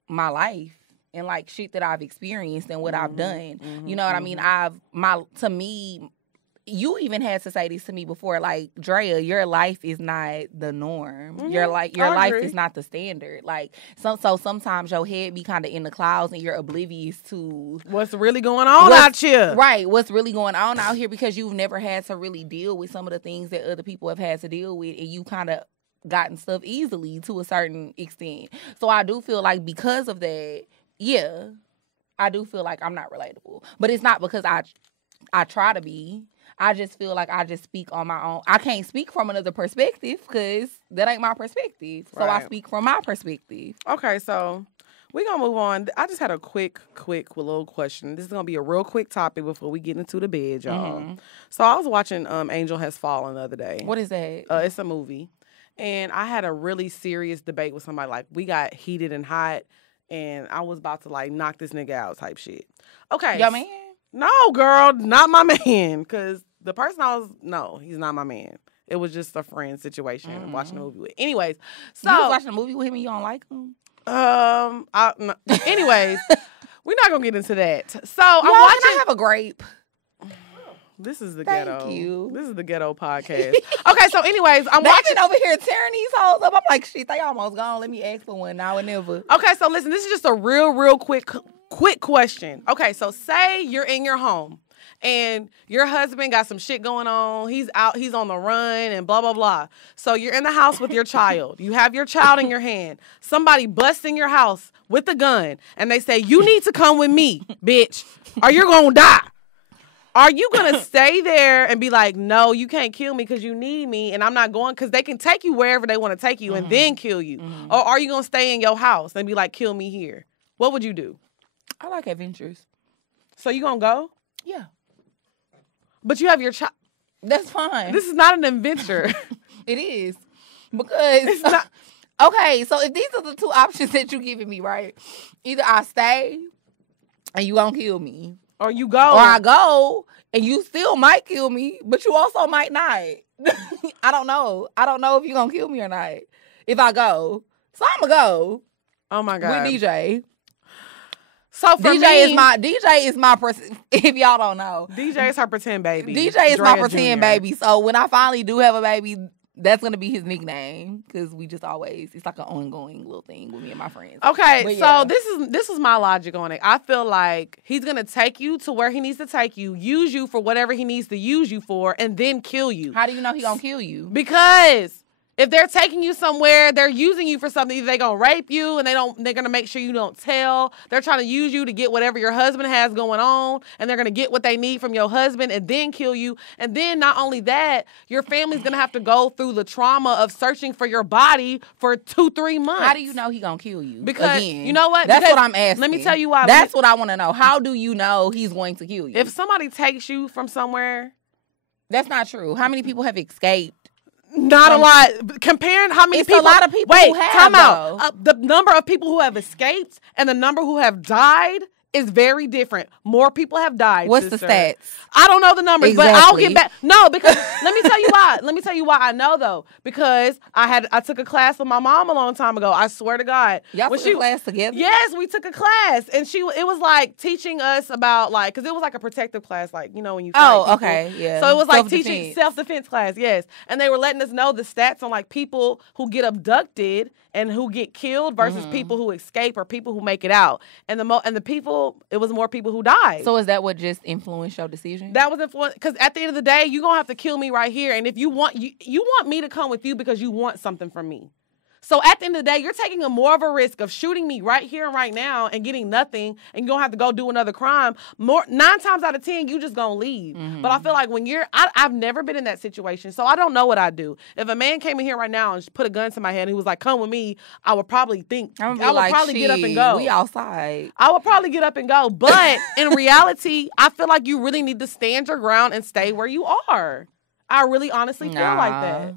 my life and like shit that I've experienced and what I've done. You know what I mean? To me, you even had to say this to me before, like, Drea, your life is not the norm. Your life is not the standard. Like, so sometimes your head be kind of in the clouds and you're oblivious to what's really going on out here. Right, what's really going on out here because you've never had to really deal with some of the things that other people have had to deal with, and you kind of gotten stuff easily to a certain extent. So I do feel like because of that, yeah, I do feel like I'm not relatable. But it's not because I try to be. I just feel like I just speak on my own. I can't speak from another perspective because that ain't my perspective. So I speak from my perspective. Okay, so we're going to move on. I just had a quick little question. This is going to be a real quick topic before we get into the bed, y'all. So I was watching Angel Has Fallen the other day. What is that? It's a movie. And I had a really serious debate with somebody. Like, we got heated and hot, and I was about to, like, knock this nigga out type shit. Okay. Your man? No, girl, not my man. Because the person no, he's not my man. It was just a friend situation watching the movie with. Anyways, so. You was watching a movie with him and you don't like him? Anyways, we're not going to get into that. So, I'm watching. Can I have a grape? This is the Thank ghetto. You. This is the ghetto podcast. Okay, so anyways, I'm watching over here tearing these hoes up. I'm like, shit, they almost gone. Let me ask for one now or never. Okay, so listen, this is just a real quick question. Okay, so say you're in your home and your husband got some shit going on. He's out, he's on the run and blah, blah, blah. So you're in the house with your child. You have your child in your hand. Somebody busts in your house with a gun and they say, you need to come with me, bitch, or you're going to die. Are you going to stay there and be like, no, you can't kill me because you need me and I'm not going? Because they can take you wherever they want to take you and then kill you. Or are you going to stay in your house and be like, kill me here? What would you do? I like adventures. So you going to go? Yeah. But you have your child. That's fine. This is not an adventure. It is. Because it's not. Okay, so if these are the two options that you're giving me, right? Either I stay and you won't kill me. Or you go. Or I go, and you still might kill me, but you also might not. I don't know. I don't know if you're going to kill me or not if I go. So I'm going to go. Oh, my God. With DJ. So for DJ is my if y'all don't know. DJ is her pretend baby. DJ is my pretend baby. So when I finally do have a baby, that's going to be his nickname because we just always, it's like an ongoing little thing with me and my friends. Okay, so this is my logic on it. I feel like he's going to take you to where he needs to take you, use you for whatever he needs to use you for, and then kill you. How do you know he going to kill you? Because if they're taking you somewhere, they're using you for something. Either they're going to rape you and they're going to make sure you don't tell. They're trying to use you to get whatever your husband has going on, and they're going to get what they need from your husband and then kill you. And then not only that, your family's going to have to go through the trauma of searching for your body for 2-3 months. How do you know he going to kill you? Because, again, you know what? That's what I'm asking. Let me tell you why. That's what I want to know. How do you know he's going to kill you? If somebody takes you from somewhere. That's not true. How many people have escaped? Not a lot. Comparing how many people. It's a lot of people who have, time out. The number of people who have escaped and the number who have died is very different. More people have died. What's sister. The stats? I don't know the numbers, exactly. But I'll get back. No, because let me tell you why. Let me tell you why I know though. Because I took a class with my mom a long time ago. I swear to God. Y'all took a class together? Yes, we took a class, and it was like teaching us about like because it was like a protective class, like you know when you fight people. Okay, yeah. So it was like teaching self-defense class, yes, and they were letting us know the stats on like people who get abducted and who get killed versus people who escape or people who make it out, and the people it was more people who died. So is that what just influenced your decision? That was influenced because at the end of the day, you're gonna have to kill me right here, and if you want me to come with you because you want something from me. So at the end of the day, you're taking more of a risk of shooting me right here and right now and getting nothing, and you're going to have to go do another crime. 9 times out of 10, you just going to leave. Mm-hmm. But I feel like when I've never been in that situation, so I don't know what I'd do. If a man came in here right now and put a gun to my head and he was like, come with me, I would probably get up and go. We outside. I would probably get up and go. But in reality, I feel like you really need to stand your ground and stay where you are. I really honestly feel like that.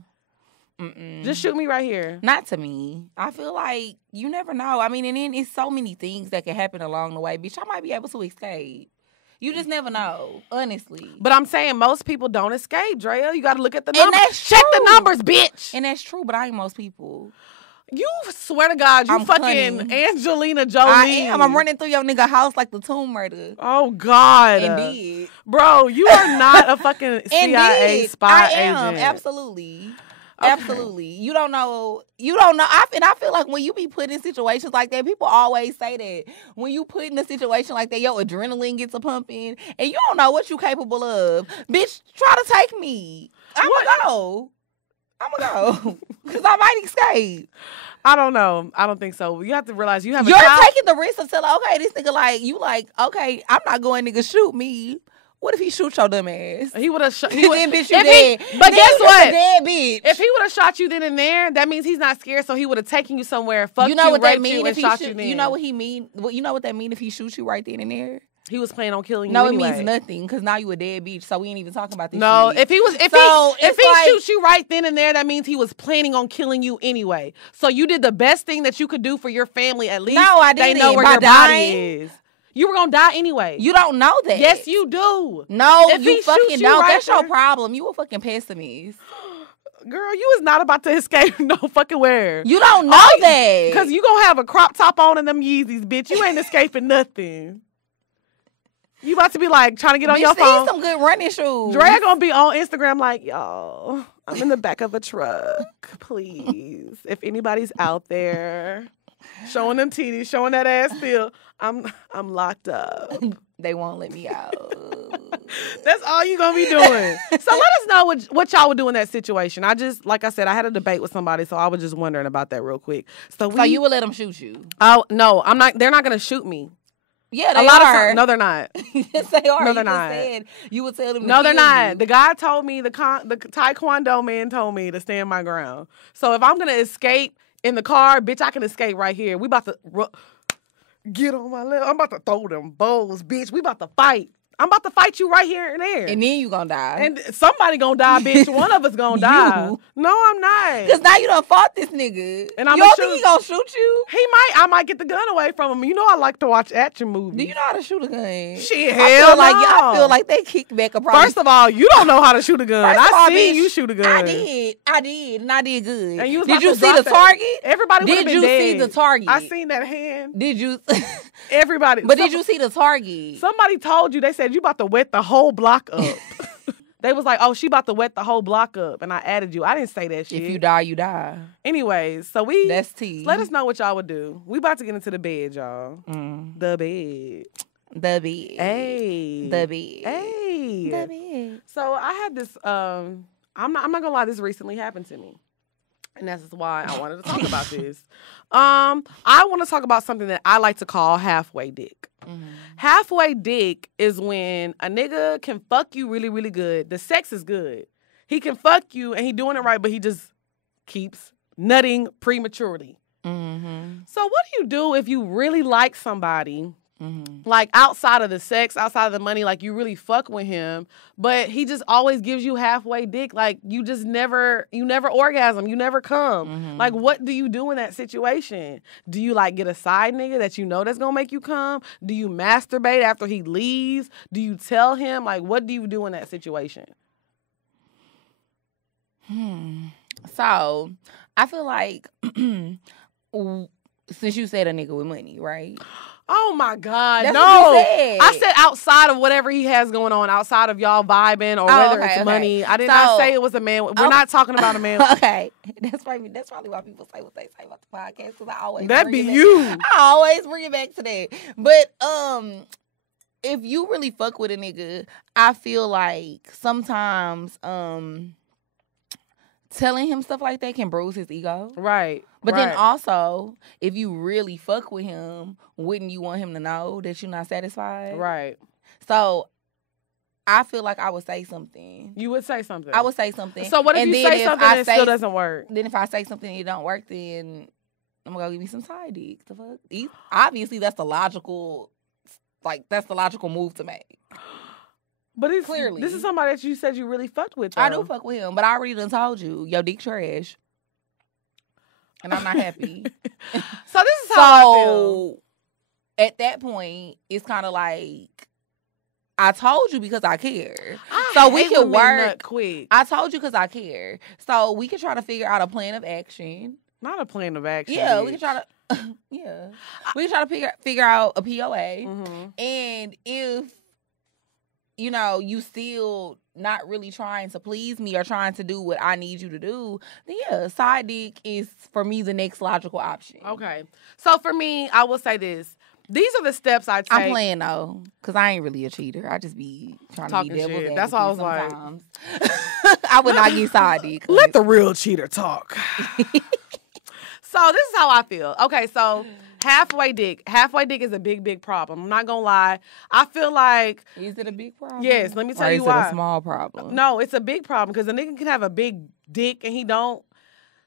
Just shoot me right here. Not to me. I feel like you never know. I mean, and then it's so many things that can happen along the way. Bitch, I might be able to escape. You just never know, honestly. But I'm saying most people don't escape, Drea. You got to look at the numbers. Check the numbers, bitch. And that's true, but I ain't most people. You swear to God, you fucking cunning. Angelina Jolie. I am. I'm running through your nigga house like the Tomb Raider. Oh, God. Indeed. Bro, you are not a fucking CIA spy agent. I am, absolutely. Absolutely. You don't know. I feel like when you be put in situations like that, people always say that. When you put in a situation like that, your adrenaline gets a pumping, and you don't know what you capable of. Bitch, try to take me. I'ma go. Because I might escape. I don't know. I don't think so. You have to realize you're taking the risk of telling, okay, this nigga okay, I'm not going, nigga, shoot me. What if he shoot your dumb ass? He would have shot. Then bitch, you dead. But guess what? A dead bitch. If he would have shot you then and there, that means he's not scared. So he would have taken you somewhere, what that mean if he shot you then. You know what he mean? You know what that mean if he shoots you right then and there? He was planning on killing you. No, anyway. It means nothing because now you a dead bitch. So we ain't even talking about this. No, shit. if he shoots you right then and there, that means he was planning on killing you anyway. So you did the best thing that you could do for your family. At least no, I didn't. They know where your body is. You were gonna die anyway. You don't know that. Yes, you do. No, you fucking don't. That's your problem. You a fucking pessimist. Girl, you is not about to escape no fucking where. You don't know that. Because you gonna have a crop top on and them Yeezys, bitch. You ain't escaping nothing. You about to be like trying to get on your phone. Some good running shoes. Dre gonna be on Instagram like, y'all, I'm in the back of a truck. Please, if anybody's out there showing them titties, showing that ass still, I'm locked up. They won't let me out. That's all you gonna be doing. So let us know what y'all would do in that situation. Like I said, I had a debate with somebody, so I was just wondering about that real quick. So you would let them shoot you? Oh no, I'm not. They're not gonna shoot me. Yeah, they are. No, they're not. Yes, they are. No, they're not. You would tell them. No, they're not. The guy told me, the Taekwondo man told me to stand my ground. So if I'm gonna escape in the car, bitch, I can escape right here. We about to get on my level. I'm about to throw them bowls, bitch. We about to fight. I'm about to fight you right here and there. And then you gonna die. And somebody gonna die, bitch. One of us gonna die. No, I'm not. Because now you done fought this nigga. And you don't think he gonna shoot you? I might get the gun away from him. You know I like to watch action movies. Do you know how to shoot a gun? Shit, hell no. I feel like they kicked back a problem. First of all, you don't know how to shoot a gun. I seen you shoot a gun. I did, and I did good. And you did you see the target? Everybody would have been dead. Did you see the target? I seen that hand. Did you? Everybody. But did you see the target? Somebody told you. They said you about to wet the whole block up. They was like, oh, she about to wet the whole block up. And I added you. I didn't say that shit. If you die, you die. Anyways, so that's tea. Let us know what y'all would do. We about to get into the bed, y'all. The bed. The bed. Hey. The bed. Hey. The bed. So I had this, I'm not gonna lie, this recently happened to me. And that's why I wanted to talk about this. I want to talk about something that I like to call halfway dick. Mm-hmm. Halfway dick is when a nigga can fuck you really, really good. The sex is good. He can fuck you and he doing it right, but he just keeps nutting prematurely. Mm-hmm. So what do you do if you really like somebody, like outside of the sex, outside of the money, like you really fuck with him, but he just always gives you halfway dick, like you never orgasm, you never come. Like what do you do in that situation? Do you like get a side nigga that you know that's gonna make you come? Do you masturbate after he leaves? Do you tell him? Like what do you do in that situation? So I feel like since you said a nigga with money, right? Oh my God, that's no. What you said. I said outside of whatever he has going on, outside of y'all vibing or whether it's money. I did not say it was a man. We're not talking about a man. Okay. That's probably why people say what they say about the podcast, because I always That'd be you. I always bring it back to that. But if you really fuck with a nigga, I feel like sometimes telling him stuff like that can bruise his ego. Right. But then also, if you really fuck with him, wouldn't you want him to know that you're not satisfied? Right. So I feel like I would say something. You would say something. I would say something. So what if you say something and it still doesn't work? Then if I say something and it don't work, then I'm gonna go give me some side dick. The fuck? Obviously, that's the logical move to make. But it's clearly, this is somebody that you said you really fucked with, though. I do fuck with him, but I already done told you, your dick trash. And I'm not happy. So this is how I feel. At that point, it's kind of like, I told you because I care. So we can work quick. I told you because I care. So we can try to figure out a plan of action. Not a plan of action. Yeah, bitch. we can try to. Yeah, we can try to figure out a POA. Mm-hmm. And if you still not really trying to please me or trying to do what I need you to do, then yeah, side dick is for me the next logical option. Okay, so for me, I will say this. These are the steps I take. I'm playing though, because I ain't really a cheater. I just be trying talking to be devil's advocate. That's all I was sometimes. I would not get side dick. Let the real cheater talk. So this is how I feel. Okay, so halfway dick. Halfway dick is a big, big problem. I'm not gonna lie. I feel like... Is it a big problem? Yes, let me tell you why. Or is it a small problem? No, it's a big problem because a nigga can have a big dick and he don't...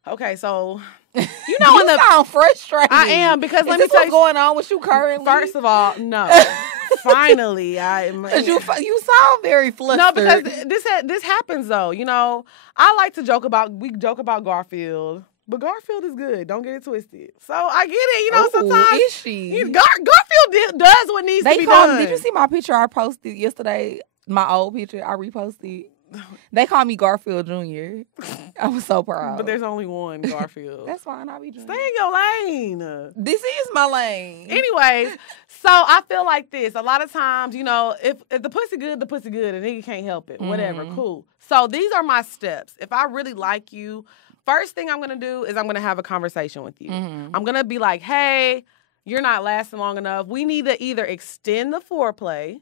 Okay, so... You know when you sound frustrated. I am, because let me tell you... what's going on with you currently? First of all, no. Finally, I am... You sound very flustered. No, because this happens though. I like to joke about... We joke about Garfield. But Garfield is good. Don't get it twisted. So I get it. Sometimes is she? Garfield does what needs to be done. Did you see my picture I posted yesterday? My old picture I reposted. They call me Garfield Jr. I was so proud. But there's only one Garfield. That's fine. I'll be Jr. Stay in your lane. This is my lane. Anyway, so I feel like this. A lot of times, if the pussy good, the pussy good, and nigga can't help it. Mm-hmm. Whatever. Cool. So these are my steps. If I really like you, first thing I'm going to do is I'm going to have a conversation with you. Mm-hmm. I'm going to be like, hey, you're not lasting long enough. We need to either extend the foreplay,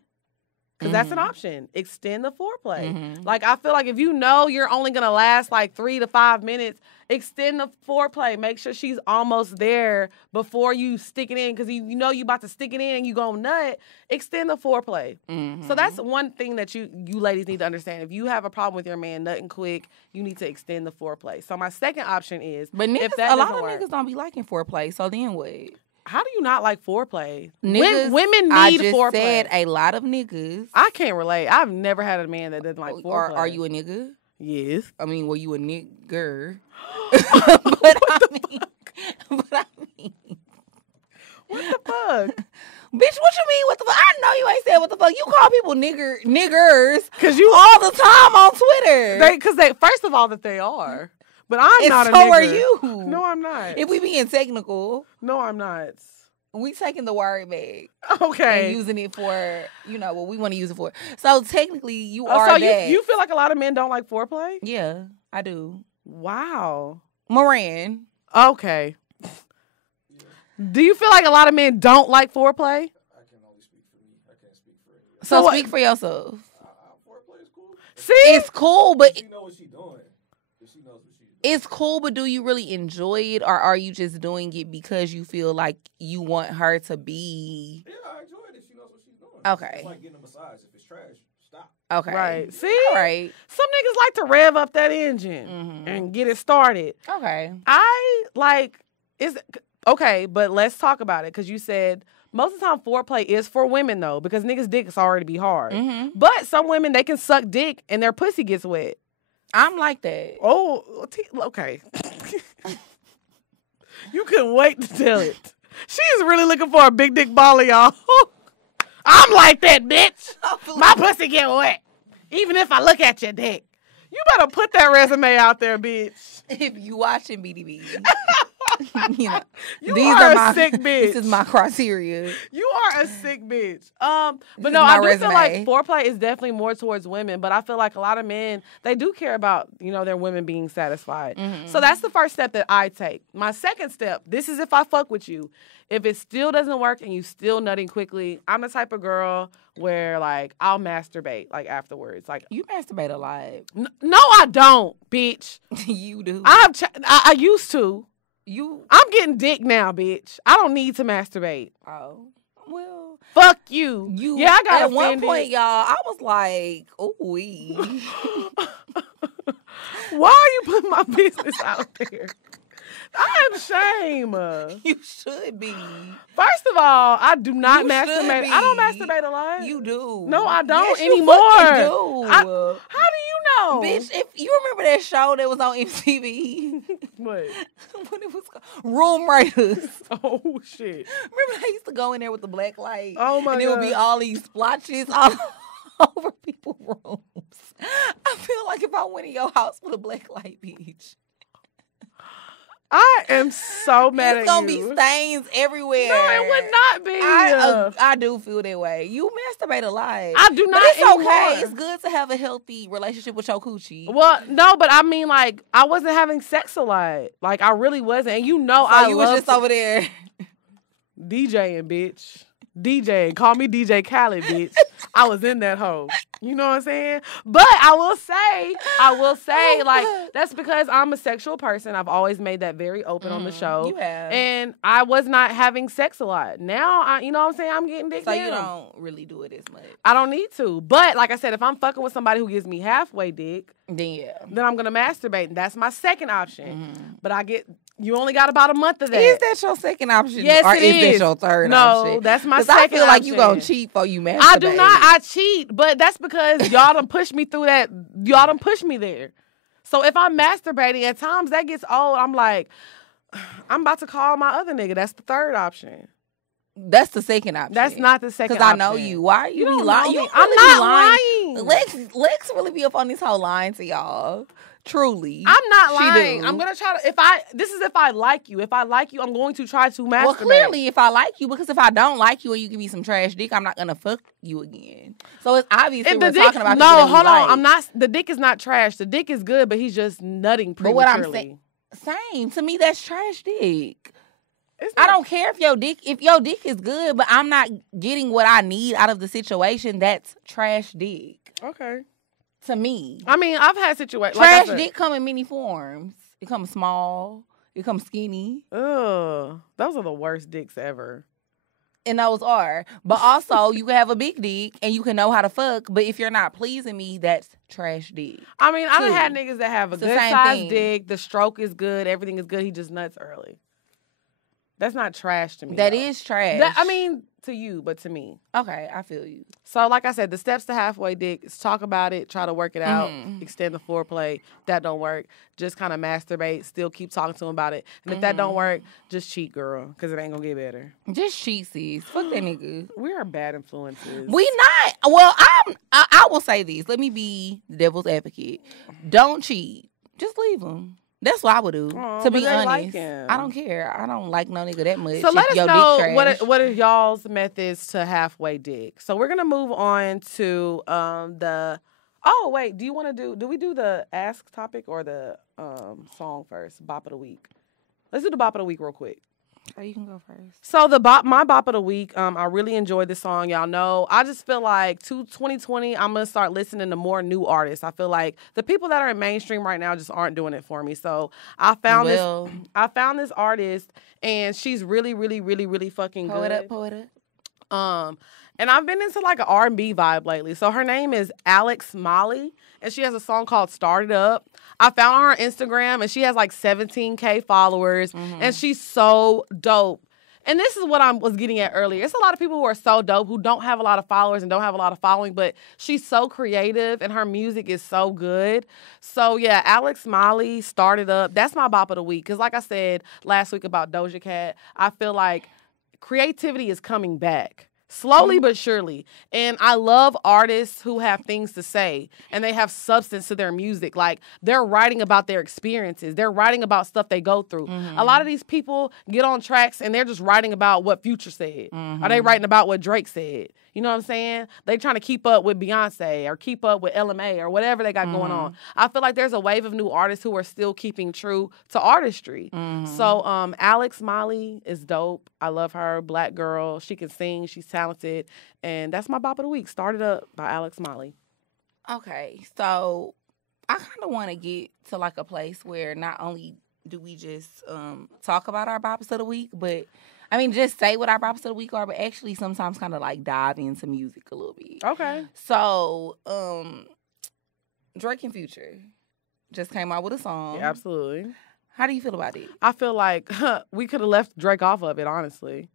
because that's an option. Extend the foreplay. Mm-hmm. Like, I feel like if you know you're only going to last like 3 to 5 minutes, extend the foreplay. Make sure she's almost there before you stick it in, because you know you about to stick it in and you going nut. Extend the foreplay. Mm-hmm. So that's one thing that you ladies need to understand. If you have a problem with your man nutting quick, you need to extend the foreplay. So my second option is, but niggas, a lot of niggas don't be liking foreplay. So then what? How do you not like foreplay? Niggas, women need I just foreplay. Said a lot of niggas. I can't relate. I've never had a man that doesn't like foreplay. Are you a nigga? Yes. I mean, were you a nigger? But I mean, what the fuck? Bitch, what you mean? What the fuck? I know you ain't said what the fuck. You call people niggers because you all the time on Twitter. Because they first of all that they are. But I'm not a nigger. So are you. No, I'm not. If we being technical. No, I'm not. We taking the word back. Okay. And using it for, what we want to use it for. So technically, you are so that. You feel like a lot of men don't like foreplay? Yeah, I do. Wow. Moran. Okay. Do you feel like a lot of men don't like foreplay? I can only speak for me. I can't speak for anyone. So speak for yourself. Foreplay is cool. See? It's cool, but... She knows what she's doing. She knows what she's doing. It's cool, but do you really enjoy it, or are you just doing it because you feel like you want her to be... Yeah, I enjoy it if she knows what she's doing. Okay. It's like getting a massage. If it's trash, stop. Okay. Right. See? All right. Some niggas like to rev up that engine and get it started. Okay. Okay, but let's talk about it, because you said most of the time foreplay is for women, though, because niggas' dick is already be hard. Mm-hmm. But some women, they can suck dick and their pussy gets wet. I'm like that. Oh, okay. You couldn't wait to tell it. She's really looking for a big dick baller, y'all. I'm like that, bitch. My pussy get wet, even if I look at your dick. You better put that resume out there, bitch. If you watching BDB. You know, You these are a my sick bitch. This is my criteria. You are a sick bitch. But This no, is my I do feel like resume. foreplay is definitely more towards women. But I feel like a lot of men, they do care about, their women being satisfied. So that's the first step that I take. My second step, this is if I fuck with you. If it still doesn't work and you still nutting quickly, I'm the type of girl where like I'll masturbate like afterwards. Like You masturbate a lot. no, I don't, bitch. You do. I used to. You. I'm getting dick now, bitch. I don't need to masturbate. Oh. Well. Fuck you. You. Yeah, I got At one offended. point, y'all, I was like, ooh-wee. Why are you putting my business out there? I am ashamed. You should be. First of all, I do not You should masturbate. be. I don't masturbate a lot. You do. No, I don't Yes, you anymore. fucking do. How do you know? Bitch, if you remember that show that was on MTV, What? what it was called? Room Raiders. Oh, shit. Remember they used to go in there with the black light? Oh, my And it would be God. all these splotches all over people's rooms. I feel like if I went in your house with a black light, bitch, I am so mad it's at gonna you. be stains everywhere. No, it would not be. I do feel that way. You masturbate a lot. I do not But it's anymore. okay. It's good to have a healthy relationship with your coochie. Well, no, but I mean, like, I wasn't having sex a lot. Like, I really wasn't. And So I you was love just over there. DJing, bitch. DJing. Call me DJ Khaled, bitch. I was in that hole. You know what I'm saying? But I will say, like, that's because I'm a sexual person. I've always made that very open on the show. You have. And I was not having sex a lot. Now, you know what I'm saying? I'm getting dick So down. you don't really do it as much. I don't need to. But, like I said, if I'm fucking with somebody who gives me halfway dick, Then yeah. then I'm going to masturbate. And that's my second option. But you only got about a month of that. Is that your second option? Yes, or it is is. that your third No, option? that's my 'Cause second I feel like you option. gonna cheat before you masturbate. I do not. I cheat, but that's because y'all done pushed me through that. Y'all done pushed me there. So if I'm masturbating, at times that gets old. I'm like, I'm about to call my other nigga. That's the third option. That's the second option. That's not the second Because I option. know you. Why are you, don't be lying? know You me. really I'm be not lying. Lex really be up on this whole lying to y'all. Truly. I'm not She lying. do. I'm gonna try to. This is if I like you. If I like you, I'm going to try to masturbate. Well, clearly, if I like you, because if I don't like you and you give me some trash dick, I'm not gonna fuck you again. So it's obvious If we're the talking dick, about no, people that we hold on. like. I'm not. The dick is not trash. The dick is good, but he's just nutting But what prematurely. I'm saying, same to me, that's trash dick. It's I not- don't care if your dick is good, but I'm not getting what I need out of the situation. That's trash dick Okay. to me. I mean, I've had situations. Trash like dick come in many forms. It comes small. It comes skinny. Ugh, those are the worst dicks ever. And those are. But also, you can have a big dick and you can know how to fuck. But if you're not pleasing me, that's trash dick. I mean, I done Two. had niggas that have a It's the good same sized thing. dick. The stroke is good. Everything is good. He just nuts early. That's not trash to me. That though. is trash. I mean, to you, but to me. Okay, I feel you. So, like I said, the steps to halfway dick is talk about it, try to work it out, extend the foreplay. If that don't work, just kind of masturbate, still keep talking to him about it. And if that don't work, just cheat, girl, because it ain't going to get better. Just cheat, sis. Fuck that nigga. We are bad influences. We not. Well, I will say this. Let me be the devil's advocate. Don't cheat. Just leave him. That's what I would do. Aw, to but be they like honest, him. I don't care. I don't like no nigga that much. So If let us your know dick trash. what are y'all's methods to halfway dick. So we're gonna move on to the. Oh wait, do we do the ask topic or the song first? Bop of the week. Let's do the bop of the week real quick. Oh, you can go first. So my bop of the week, I really enjoyed this song. Y'all know, I just feel like 2020, I'm going to start listening to more new artists. I feel like the people that are in mainstream right now just aren't doing it for me. So I found this artist, and she's really, really, really, really fucking good. Pull it up. And I've been into like an R&B vibe lately. So her name is Alex Molly, and she has a song called Start It Up. I found her on Instagram, and she has like 17K followers, and she's so dope. And this is what I was getting at earlier. It's a lot of people who are so dope who don't have a lot of followers and don't have a lot of following, but she's so creative, and her music is so good. So, yeah, Alex Molly, Start It Up. That's my bop of the week. Because like I said last week about Doja Cat, I feel like creativity is coming back. Slowly but surely. And I love artists who have things to say and they have substance to their music. Like, they're writing about their experiences. They're writing about stuff they go through. A lot of these people get on tracks and they're just writing about what Future said. Are they writing about what Drake said? You know what I'm saying? They trying to keep up with Beyonce or keep up with LMA or whatever they got going on. I feel like there's a wave of new artists who are still keeping true to artistry. So Alex Molly is dope. I love her. Black girl. She can sing. She's talented. And that's my bop of the week. Started Up by Alex Molly. Okay. So I kind of want to get to like a place where not only do we just talk about our bops of the week, but I mean, just say what our bops of the week are, but actually sometimes kind of like dive into music a little bit. Okay. So, Drake and Future just came out with a song. Yeah, absolutely. How do you feel about it? I feel like we could have left Drake off of it, honestly.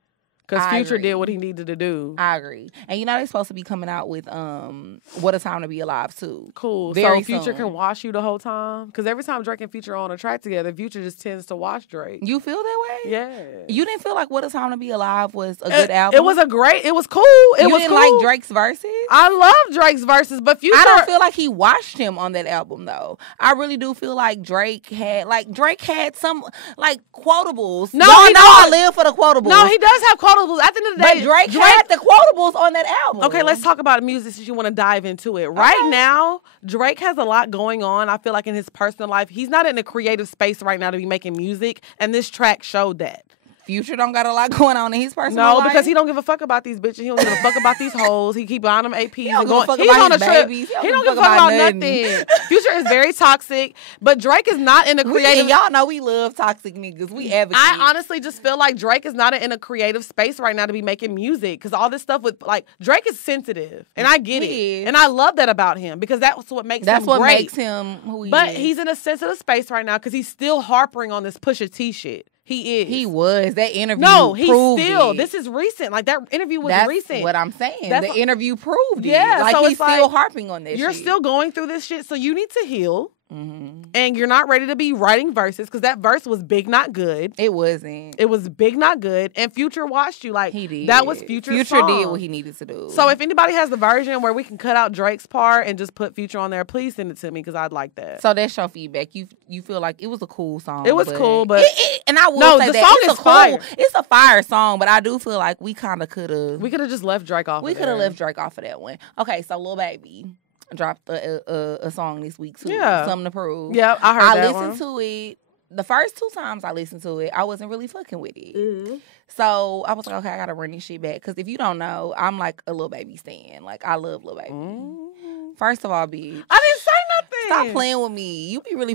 Because Future did what he needed to do. I agree. And you know they're supposed to be coming out with What a Time to Be Alive too. Cool. Very so Future soon. can watch you the whole time? Because every time Drake and Future are on a track together, Future just tends to watch Drake. You feel that way? Yeah. You didn't feel like What a Time to Be Alive was a good album? It was it was cool. You was didn't cool. like Drake's verses? I love Drake's verses, but Future... I don't feel like he watched him on that album though. I really do feel like Drake had some like quotables. No, Y'all he know don't. I live for the quotables. No, he does have quotables. At the end of the day, But Drake had the quotables on that album. Okay, let's talk about music since you want to dive into it. Right now, Drake has a lot going on. I feel like in his personal life, he's not in a creative space right now to be making music, and this track showed that. Future don't got a lot going on in his personal life. No, because he don't give a fuck about these bitches. He don't give a fuck about these hoes. He keep buying them APs. He don't and give a going. fuck He's about on a his trip. babies. He don't give a fuck about nothing. Future is very toxic, but Drake is not in a creative. Y'all know we love toxic niggas. We advocate. I honestly just feel like Drake is not in a creative space right now to be making music because all this stuff with like Drake is sensitive, and I get it, and I love that about him because that's what makes him great. makes him who he is. But he's in a sensitive space right now because he's still harping on this Pusha T shit. He is. He was. That interview he's proved still. it. This is recent. Like, that interview was That's recent. what I'm saying. That's the interview proved it. Yeah, like, so he's it's still like, harping on that You're shit. still going through this shit, so you need to heal. And you're not ready to be writing verses because that verse was big, not good. It wasn't. It was big, not good. And Future watched you. Like, He did. That was Future's Future song. did what he needed to do. So if anybody has the version where we can cut out Drake's part and just put Future on there, please send it to me because I'd like that. So that's your feedback. You feel like it was a cool song. It was cool, but and I will no, say the that song it's is a fire. It's a fire song, but I do feel like we kind of could have. We could have just left Drake off. We could have left Drake off of that one. Okay, so Lil Baby dropped a song this week too. Yeah. Something to Prove. Yeah, I heard that I listened one. to it. The first 2 times I listened to it, I wasn't really fucking with it. So I was like, okay, I gotta run this shit back. Because if you don't know, I'm like a Lil Baby stan. Like, I love Lil Baby. First of all, bitch. I didn't say nothing. Stop playing with me. You be really...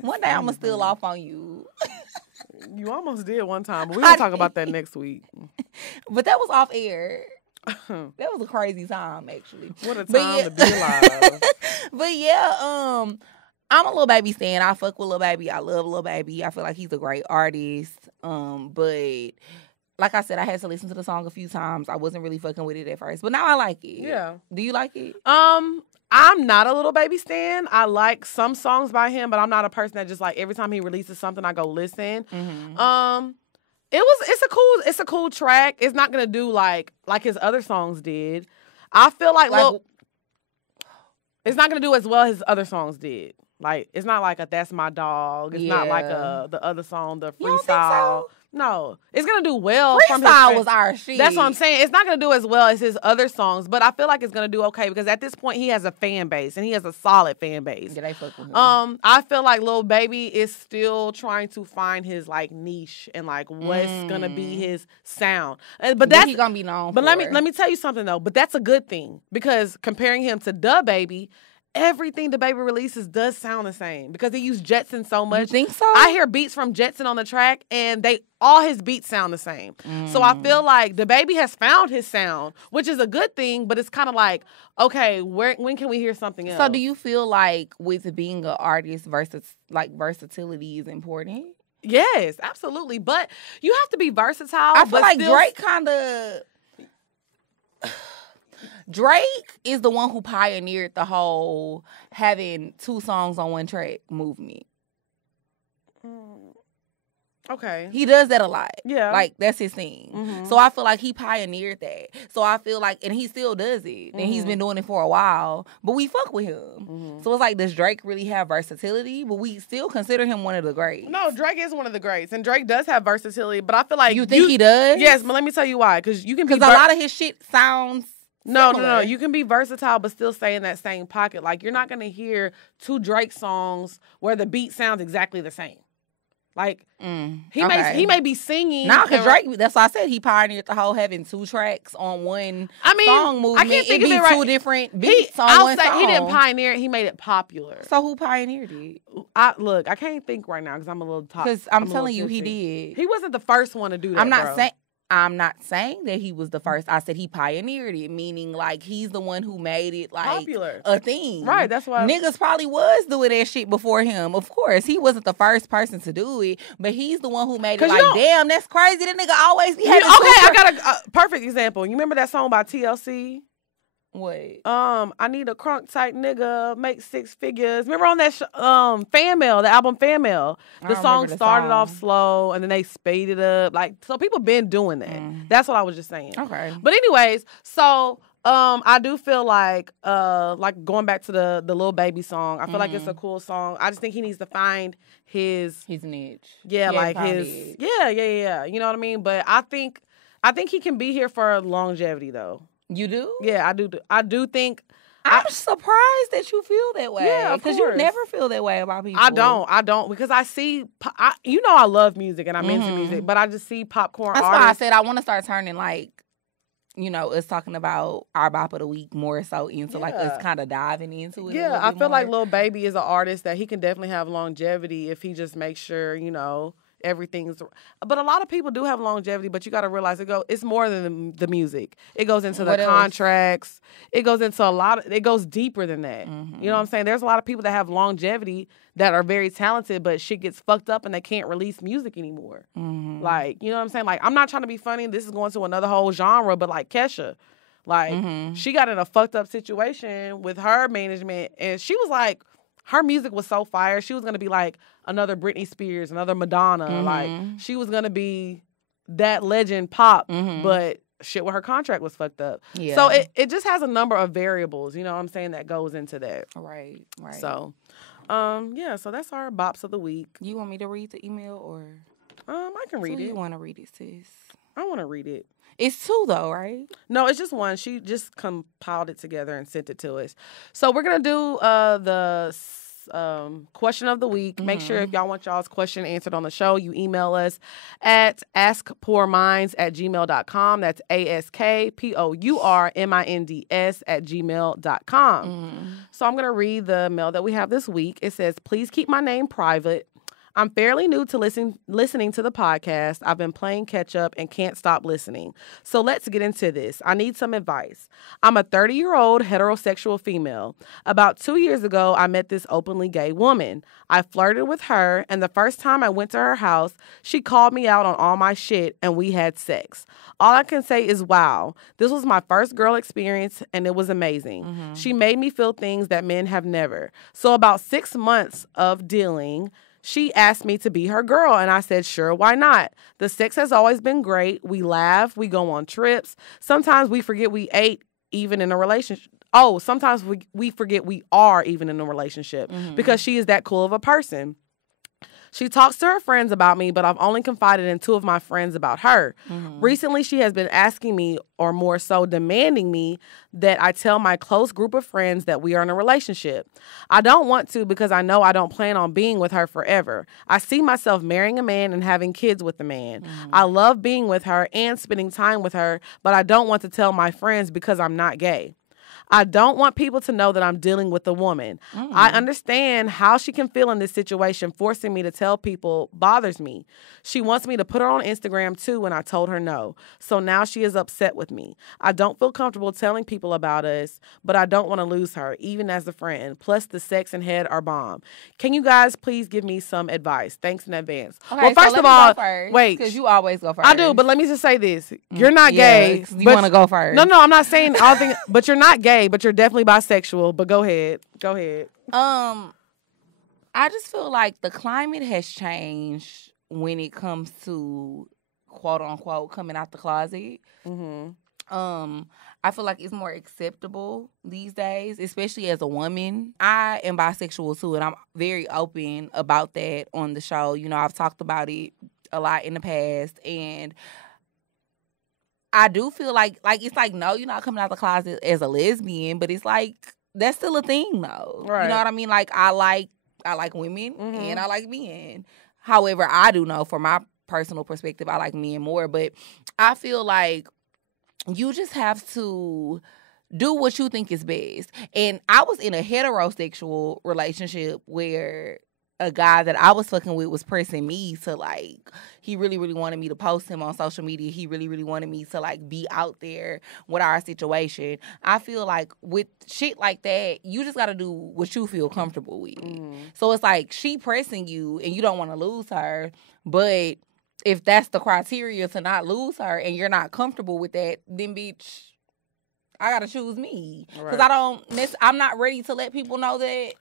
One day I'm going to steal off on you. You almost did one time, but we're going to talk about that next week. But that was off air. That was a crazy time, actually. What a time to be alive. But yeah, I'm a Lil Baby stan. I fuck with Lil Baby. I love Lil Baby. I feel like he's a great artist. But like I said, I had to listen to the song a few times. I wasn't really fucking with it at first, but now I like it. Yeah. Do you like it? I'm not a Lil Baby stan. I like some songs by him, but I'm not a person that just like every time he releases something, I go listen. It's a cool track. It's not gonna do like his other songs did. I feel like it's not gonna do as well as his other songs did. Like, it's not like a That's My Dog. It's not like the other song, the Freestyle. You don't think so? No. It's gonna do well. Freestyle was our shit. That's what I'm saying. It's not gonna do as well as his other songs, but I feel like it's gonna do okay because at this point he has a fan base and he has a solid fan base. Yeah, they fuck with him. I feel like Lil Baby is still trying to find his like niche and like what's gonna be his sound. But that's he gonna be known. But let me tell you something though. But that's a good thing because comparing him to Da Baby, everything the Baby releases does sound the same because he used Jetson so much. You think so? I hear beats from Jetson on the track and all his beats sound the same. So I feel like the Baby has found his sound, which is a good thing, but it's kind of like, okay, when can we hear something else? So do you feel like with being an artist versatility is important? Yes, absolutely. But you have to be versatile. I feel like still... Drake kind of... Drake is the one who pioneered the whole having 2 songs on one track movement. Okay. He does that a lot. Yeah. Like, that's his thing. So I feel like he pioneered that. So I feel like, and he still does it. And he's been doing it for a while. But we fuck with him. So it's like, does Drake really have versatility? But we still consider him one of the greats. No, Drake is one of the greats. And Drake does have versatility. But I feel like... You think he does? Yes, but let me tell you why. Because you can be... Because a lot of his shit sounds... No. You can be versatile, but still stay in that same pocket. Like, you're not going to hear two Drake songs where the beat sounds exactly the same. Like, he may be singing. Nah, because Drake, that's why I said he pioneered the whole having 2 tracks on one song movement. I can't think It'd of be it right. 2 different beats on one song. He didn't pioneer it. He made it popular. So who pioneered it? I can't think right now because I'm a little top. Because I'm telling you, he did. He wasn't the first one to do that, I'm not saying that he was the first. I said he pioneered it, meaning like he's the one who made it like popular, a thing. Right, that's why niggas probably was doing that shit before him. Of course, he wasn't the first person to do it, but he's the one who made it like, damn, that's crazy. That nigga always be having I got a perfect example. You remember that song by TLC? What? I need a crunk type nigga, make 6 figures. Remember on that Fan Mail, the album Fan Mail? The song started off slow and then they speeded up. Like, so people been doing that. That's what I was just saying. Okay. But anyways, so I do feel like going back to the Lil Baby song, I feel like it's a cool song. I just think he needs to find his niche. Yeah, like his yeah. You know what I mean? But I think he can be here for longevity though. You do? Yeah, I do. I do think. I'm surprised that you feel that way. Yeah, because you never feel that way about people. I don't because I see. I love music and I'm into music, but I just see popcorn. That's artists. why I said I want to start turning like, us talking about our bop of the week more so into like us kind of diving into it. Yeah, I feel like Lil Baby is an artist that he can definitely have longevity if he just makes sure everything's. But a lot of people do have longevity, but you got to realize it's more than the music. It goes into the contracts. It goes into it goes deeper than that. You know what I'm saying? There's a lot of people that have longevity that are very talented, but shit gets fucked up and they can't release music anymore. Like, you know what I'm saying? Like, I'm not trying to be funny. This is going to another whole genre, but like Kesha, like she got in a fucked up situation with her management and she was like, her music was so fire. She was going to be like another Britney Spears, another Madonna. Like, she was going to be that legend pop, but shit with her contract was fucked up. Yeah. So it just has a number of variables, you know what I'm saying, that goes into that. Right. So, so that's our bops of the week. You want me to read the email or? I can read it. You want to read it, sis? I want to read it. It's 2 though, right? No, it's just 1. She just compiled it together and sent it to us. So we're going to do the question of the week. Make sure if y'all want y'all's question answered on the show, you email us at askpourminds@gmail.com. That's askpourminds@gmail.com. So I'm going to read the mail that we have this week. It says, please keep my name private. I'm fairly new to listening to the podcast. I've been playing catch up and can't stop listening. So let's get into this. I need some advice. I'm a 30-year-old heterosexual female. About 2 years ago, I met this openly gay woman. I flirted with her, and the first time I went to her house, she called me out on all my shit, and we had sex. All I can say is, wow, this was my first girl experience, and it was amazing. She made me feel things that men have never. So about 6 months of dealing, she asked me to be her girl, and I said, sure, why not? The sex has always been great. We laugh. We go on trips. Sometimes we forget we ate even in a relationship. Oh, sometimes we forget we are even in a relationship because she is that cool of a person. She talks to her friends about me, but I've only confided in 2 of my friends about her. Recently, she has been asking me, or more so demanding me, that I tell my close group of friends that we are in a relationship. I don't want to because I know I don't plan on being with her forever. I see myself marrying a man and having kids with the man. I love being with her and spending time with her, but I don't want to tell my friends because I'm not gay. I don't want people to know that I'm dealing with a woman. I understand how she can feel in this situation. Forcing me to tell people bothers me. She wants me to put her on Instagram too, and I told her no. So now she is upset with me. I don't feel comfortable telling people about us, but I don't want to lose her, even as a friend. Plus, the sex and head are bomb. Can you guys please give me some advice? Thanks in advance. Okay, well, first so of all, wait. Because you always go first. I do, but let me just say this. You're not gay. You want to go first. No, I'm not saying all things, but you're not gay. But you're definitely bisexual. But go ahead. I just feel like the climate has changed when it comes to quote unquote coming out the closet. I feel like it's more acceptable these days, especially as a woman. I am bisexual too, and I'm very open about that on the show. You know, I've talked about it a lot in the past, and I do feel like it's like, no, you're not coming out the closet as a lesbian, but it's like that's still a thing though. Right. You know what I mean? Like I like women and I like men. However, I do know from my personal perspective, I like men more, but I feel like you just have to do what you think is best. And I was in a heterosexual relationship where a guy that I was fucking with was pressing me to, like, he really, really wanted me to post him on social media. He really, really wanted me to, like, be out there with our situation. I feel like with shit like that, you just got to do what you feel comfortable with. So it's like she pressing you and you don't want to lose her, but if that's the criteria to not lose her and you're not comfortable with that, then bitch, I gotta choose me. Because I'm not ready to let people know that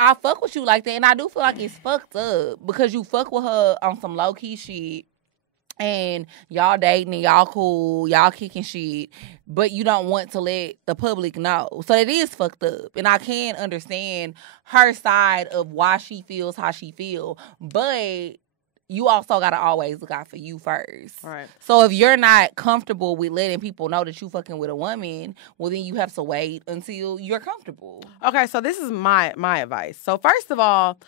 I fuck with you like that. And I do feel like it's fucked up because you fuck with her on some low-key shit and y'all dating and y'all cool, y'all kicking shit, but you don't want to let the public know. So it is fucked up. And I can understand her side of why she feels how she feel, but you also got to always look out for you first. Right. So if you're not comfortable with letting people know that you fucking with a woman, well, then you have to wait until you're comfortable. Okay, so this is my advice. So first of all,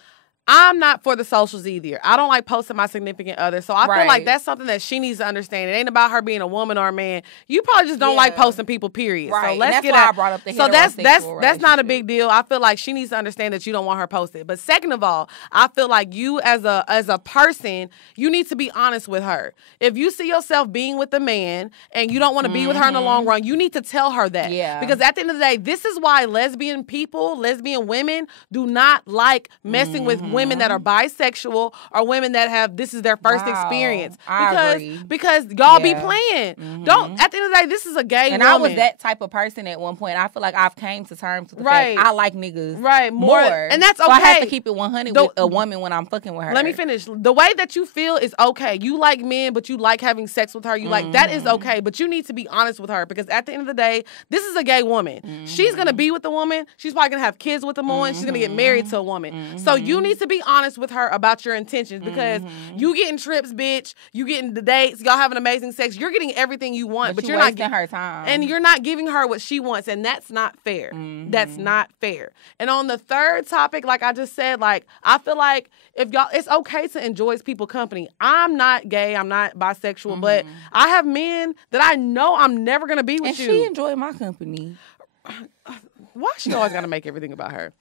I'm not for the socials either. I don't like posting my significant other. So I feel like that's something that she needs to understand. It ain't about her being a woman or a man. You probably just don't like posting people, period. Right. So let's and that's get why out. I brought up the So that's not a big relationship. deal. I feel like she needs to understand that you don't want her posted. But second of all, I feel like you as a person, you need to be honest with her. If you see yourself being with a man and you don't want to be with her in the long run, you need to tell her that. Yeah. Because at the end of the day, this is why lesbian women do not like messing with women that are bisexual or women that have this is their first experience. Because y'all be playing. Don't at the end of the day, this is a gay woman. I was that type of person at one point. I feel like I've came to terms with the fact I like niggas more. And that's okay. So I have to keep it 100 with a woman when I'm fucking with her. Let me finish. The way that you feel is okay. You like men, but you like having sex with her. You like that is okay. But you need to be honest with her because at the end of the day, this is a gay woman. She's gonna be with a woman. She's probably gonna have kids with a woman. She's gonna get married to a woman. So you need to be honest with her about your intentions because you getting trips, bitch. You getting the dates. Y'all having amazing sex. You're getting everything you want, but you're not wasting her time. And you're not giving her what she wants, and that's not fair. That's not fair. And on the third topic, like I just said, like I feel like if y'all, it's okay to enjoy people company. I'm not gay. I'm not bisexual, but I have men that I know I'm never gonna be with and you. She enjoyed my company. Why she always got to make everything about her?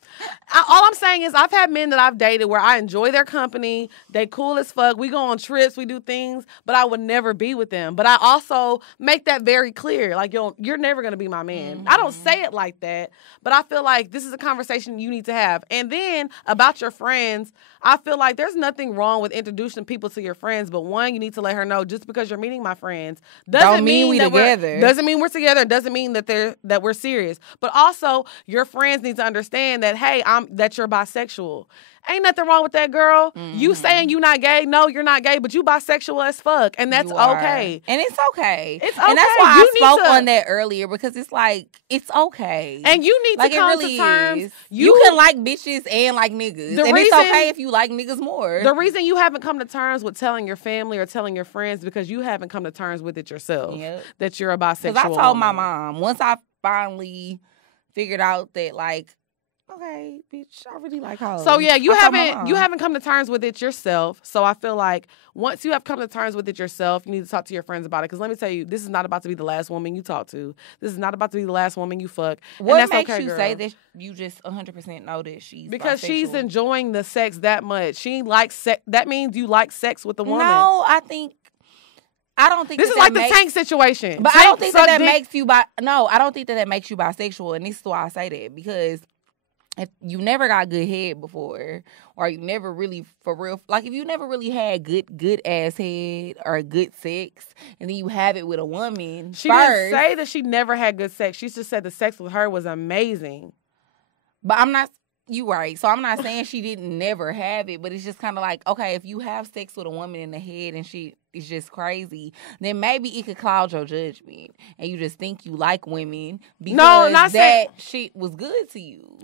All I'm saying is I've had men that I've dated where I enjoy their company. They cool as fuck. We go on trips. We do things, but I would never be with them. But I also make that very clear. Like, you're never going to be my man. I don't say it like that, but I feel like this is a conversation you need to have. And then about your friends, I feel like there's nothing wrong with introducing people to your friends, but one, you need to let her know just because you're meeting my friends doesn't mean we together. Doesn't mean we're together. Doesn't mean that we're serious. But also, your friends need to understand that that you're bisexual. Ain't nothing wrong with that, girl. You saying you not gay? No, you're not gay, but you bisexual as fuck, and that's okay. And it's okay. It's okay. And that's why I spoke on that earlier because it's like it's okay. And you need to come to terms. You can like bitches and like niggas, and it's okay if you like niggas more. The reason you haven't come to terms with telling your family or telling your friends because you haven't come to terms with it yourself. Yep. That you're a bisexual. Because I told my mom once I finally figured out that like, okay, bitch, I really like hoes. So yeah, you haven't come to terms with it yourself. So I feel like once you have come to terms with it yourself, you need to talk to your friends about it. Because let me tell you, this is not about to be the last woman you talk to. This is not about to be the last woman you fuck. What and that's makes okay, you girl. say that you just 100% know that she's because bisexual? she's enjoying the sex that much. She likes sex. That means you like sex with a woman. No, I don't think this is like the Tank situation. But Tank I don't think that dick. makes you I don't think that makes you bisexual, and this is why I say that because if you never got good head before, or you never really for real, like if you never really had good ass head or good sex, and then you have it with a woman, she didn't say that she never had good sex. She just said the sex with her was amazing. But I'm not. You right. So I'm not saying she didn't never have it, but it's just kind of like, okay, if you have sex with a woman in the head and she is just crazy, then maybe it could cloud your judgment and you just think you like women because shit was good to you.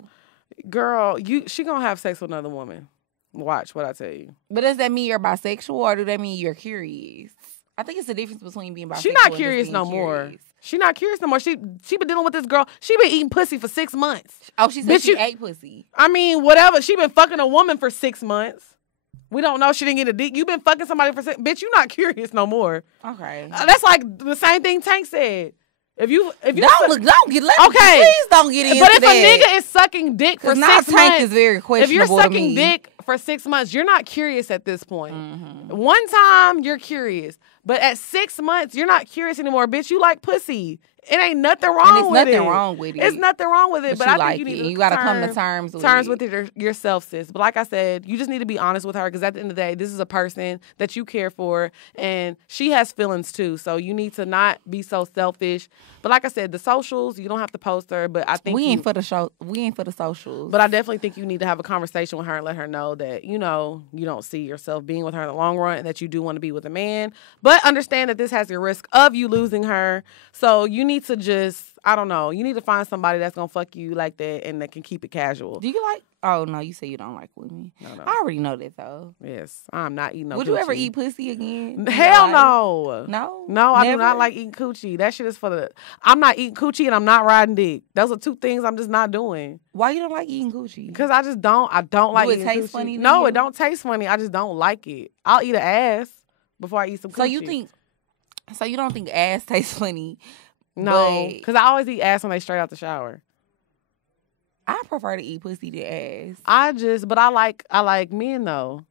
Girl, she gonna have sex with another woman. Watch what I tell you. But does that mean you're bisexual or do that mean you're curious? I think it's the difference between being bisexual. She not curious no more. She not curious no more. She been dealing with this girl. She been eating pussy for 6 months. Oh, she said she ate pussy. I mean, whatever. She been fucking a woman for 6 months. We don't know. She didn't get a dick. You been fucking somebody for 6. Bitch, you not curious no more. Okay. That's like the same thing Tank said. If you don't get okay. Please don't get into that. But if a nigga is sucking dick for 6 months, Tank is very questionable. If you're sucking dick for 6 months, you're not curious at this point. Mm-hmm. One time you're curious, but at 6 months you're not curious anymore. Bitch, you like pussy. It ain't nothing wrong with it. It's nothing wrong with it. It's nothing wrong with it. But I think you got to come to terms with it yourself, sis. But like I said, you just need to be honest with her because at the end of the day, this is a person that you care for and she has feelings too. So you need to not be so selfish. But like I said, the socials, you don't have to post her. But I think we ain't for the socials. But I definitely think you need to have a conversation with her and let her know that, you don't see yourself being with her in the long run and that you do want to be with a man. But understand that this has the risk of you losing her. So you need to just, I don't know, you need to find somebody that's going to fuck you like that and that can keep it casual. Do you like, oh no, you say you don't like women. No. I already know that though. Yes, I'm not eating no Would coochie. you ever eat pussy again? Hell no. No? No, I do not like eating coochie. That shit is I'm not eating coochie and I'm not riding dick. Those are two things I'm just not doing. Why you don't like eating coochie? Because I don't like eating coochie. Do it taste funny? No, it don't taste funny. I just don't like it. I'll eat an ass before I eat some coochie. So you don't think ass tastes funny? No, because I always eat ass when they straight out the shower. I prefer to eat pussy than ass. But I like men though.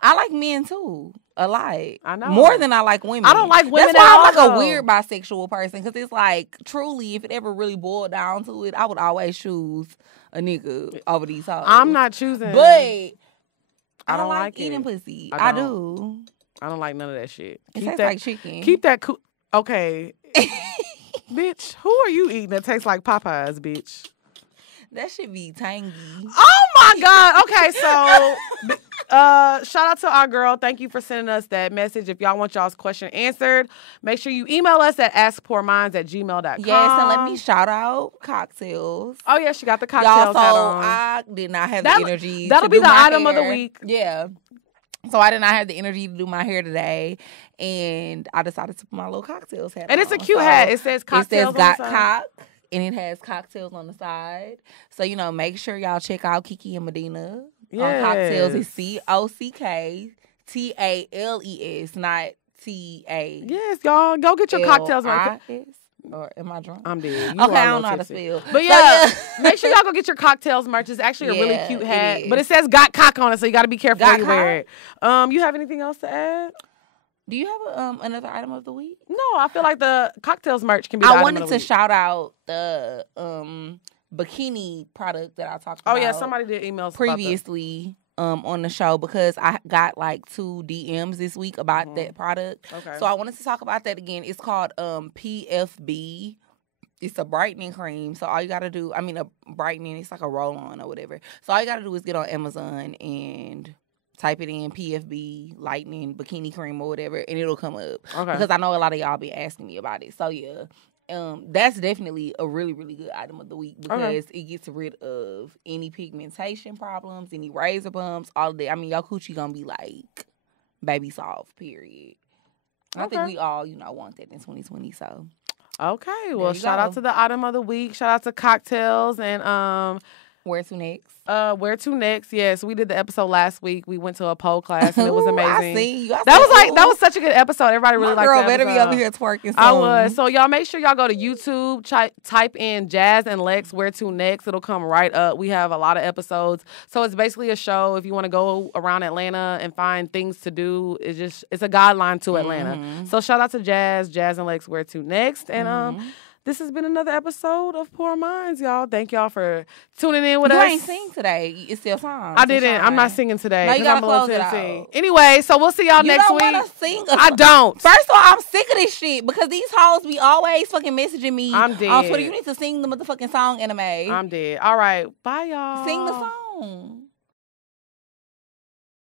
I like men too, a lot. I know more than I like women. I don't like women. That's why I'm like a weird bisexual person because it's like truly, if it ever really boiled down to it, I would always choose a nigga over these hoes. I'm not choosing, but I don't like eating pussy. I do. I don't like none of that shit. It tastes like chicken. Keep that okay. Bitch, who are you eating that tastes like Popeyes, bitch? That should be tangy. Oh my God. Okay, so shout out to our girl. Thank you for sending us that message. If y'all want y'all's question answered, make sure you email us at askpoorminds@gmail.com. Yes, and let me shout out cocktails. Oh yeah, she got the cocktails hat on. I did not have the energy. That'll be the item of the week. Yeah. So I did not have the energy to do my hair today, and I decided to put my little cocktails hat on. And it's a cute hat. It says cocktails. It says got cock, and it has cocktails on the side. So make sure y'all check out Kiki and Medina on cocktails. It's COCKTALES, not TA. Yes, y'all go get your cocktails right. Or am I drunk? I'm dead. Okay, I don't know how to spell. But yeah, make sure y'all go get your cocktails merch. It's actually a really cute hat. But it says got cock on it, so you got to be careful when you wear it. You have anything else to add? Do you have another item of the week? No, I feel like the cocktails merch can be the item of the week. I wanted to shout out the bikini product that I talked about. Oh, yeah, somebody did email previously on the show because I got like 2 DMs this week about that product. Okay. So I wanted to talk about that again. It's called PFB. It's a brightening cream. So all you got to do, a brightening, it's like a roll-on or whatever. So all you got to do is get on Amazon and type it in PFB lightening bikini cream or whatever, and it'll come up. Okay. Because I know a lot of y'all be asking me about it. So yeah. That's definitely a really, really good item of the week because it gets rid of any pigmentation problems, any razor bumps, all of that. Your coochie gonna be like baby soft, period. I think we all, want that in 2020, so. Okay, well, shout out to the item of the week. Shout out to cocktails and Where to next? Where to next? Yes, we did the episode last week. We went to a pole class and it was amazing. I see you. That was such a good episode. Everybody really liked that. Girl better be over here twerking. I was. So y'all make sure y'all go to YouTube, type in Jazz and Lex Where to Next. It'll come right up. We have a lot of episodes. So it's basically a show. If you want to go around Atlanta and find things to do, it's a guideline to Atlanta. Mm-hmm. So shout out to Jazz and Lex Where to Next, and this has been another episode of Poor Minds, y'all. Thank y'all for tuning in with us. You ain't sing today. It's still time. I didn't. I'm not singing today. No, you gotta close it out. Anyway, so we'll see y'all next week. You don't want to sing. I don't. First of all, I'm sick of this shit because these hoes be always fucking messaging me I'm dead. on Twitter. You need to sing the motherfucking song, Anime. I'm dead. All right. Bye, y'all. Sing the song. on?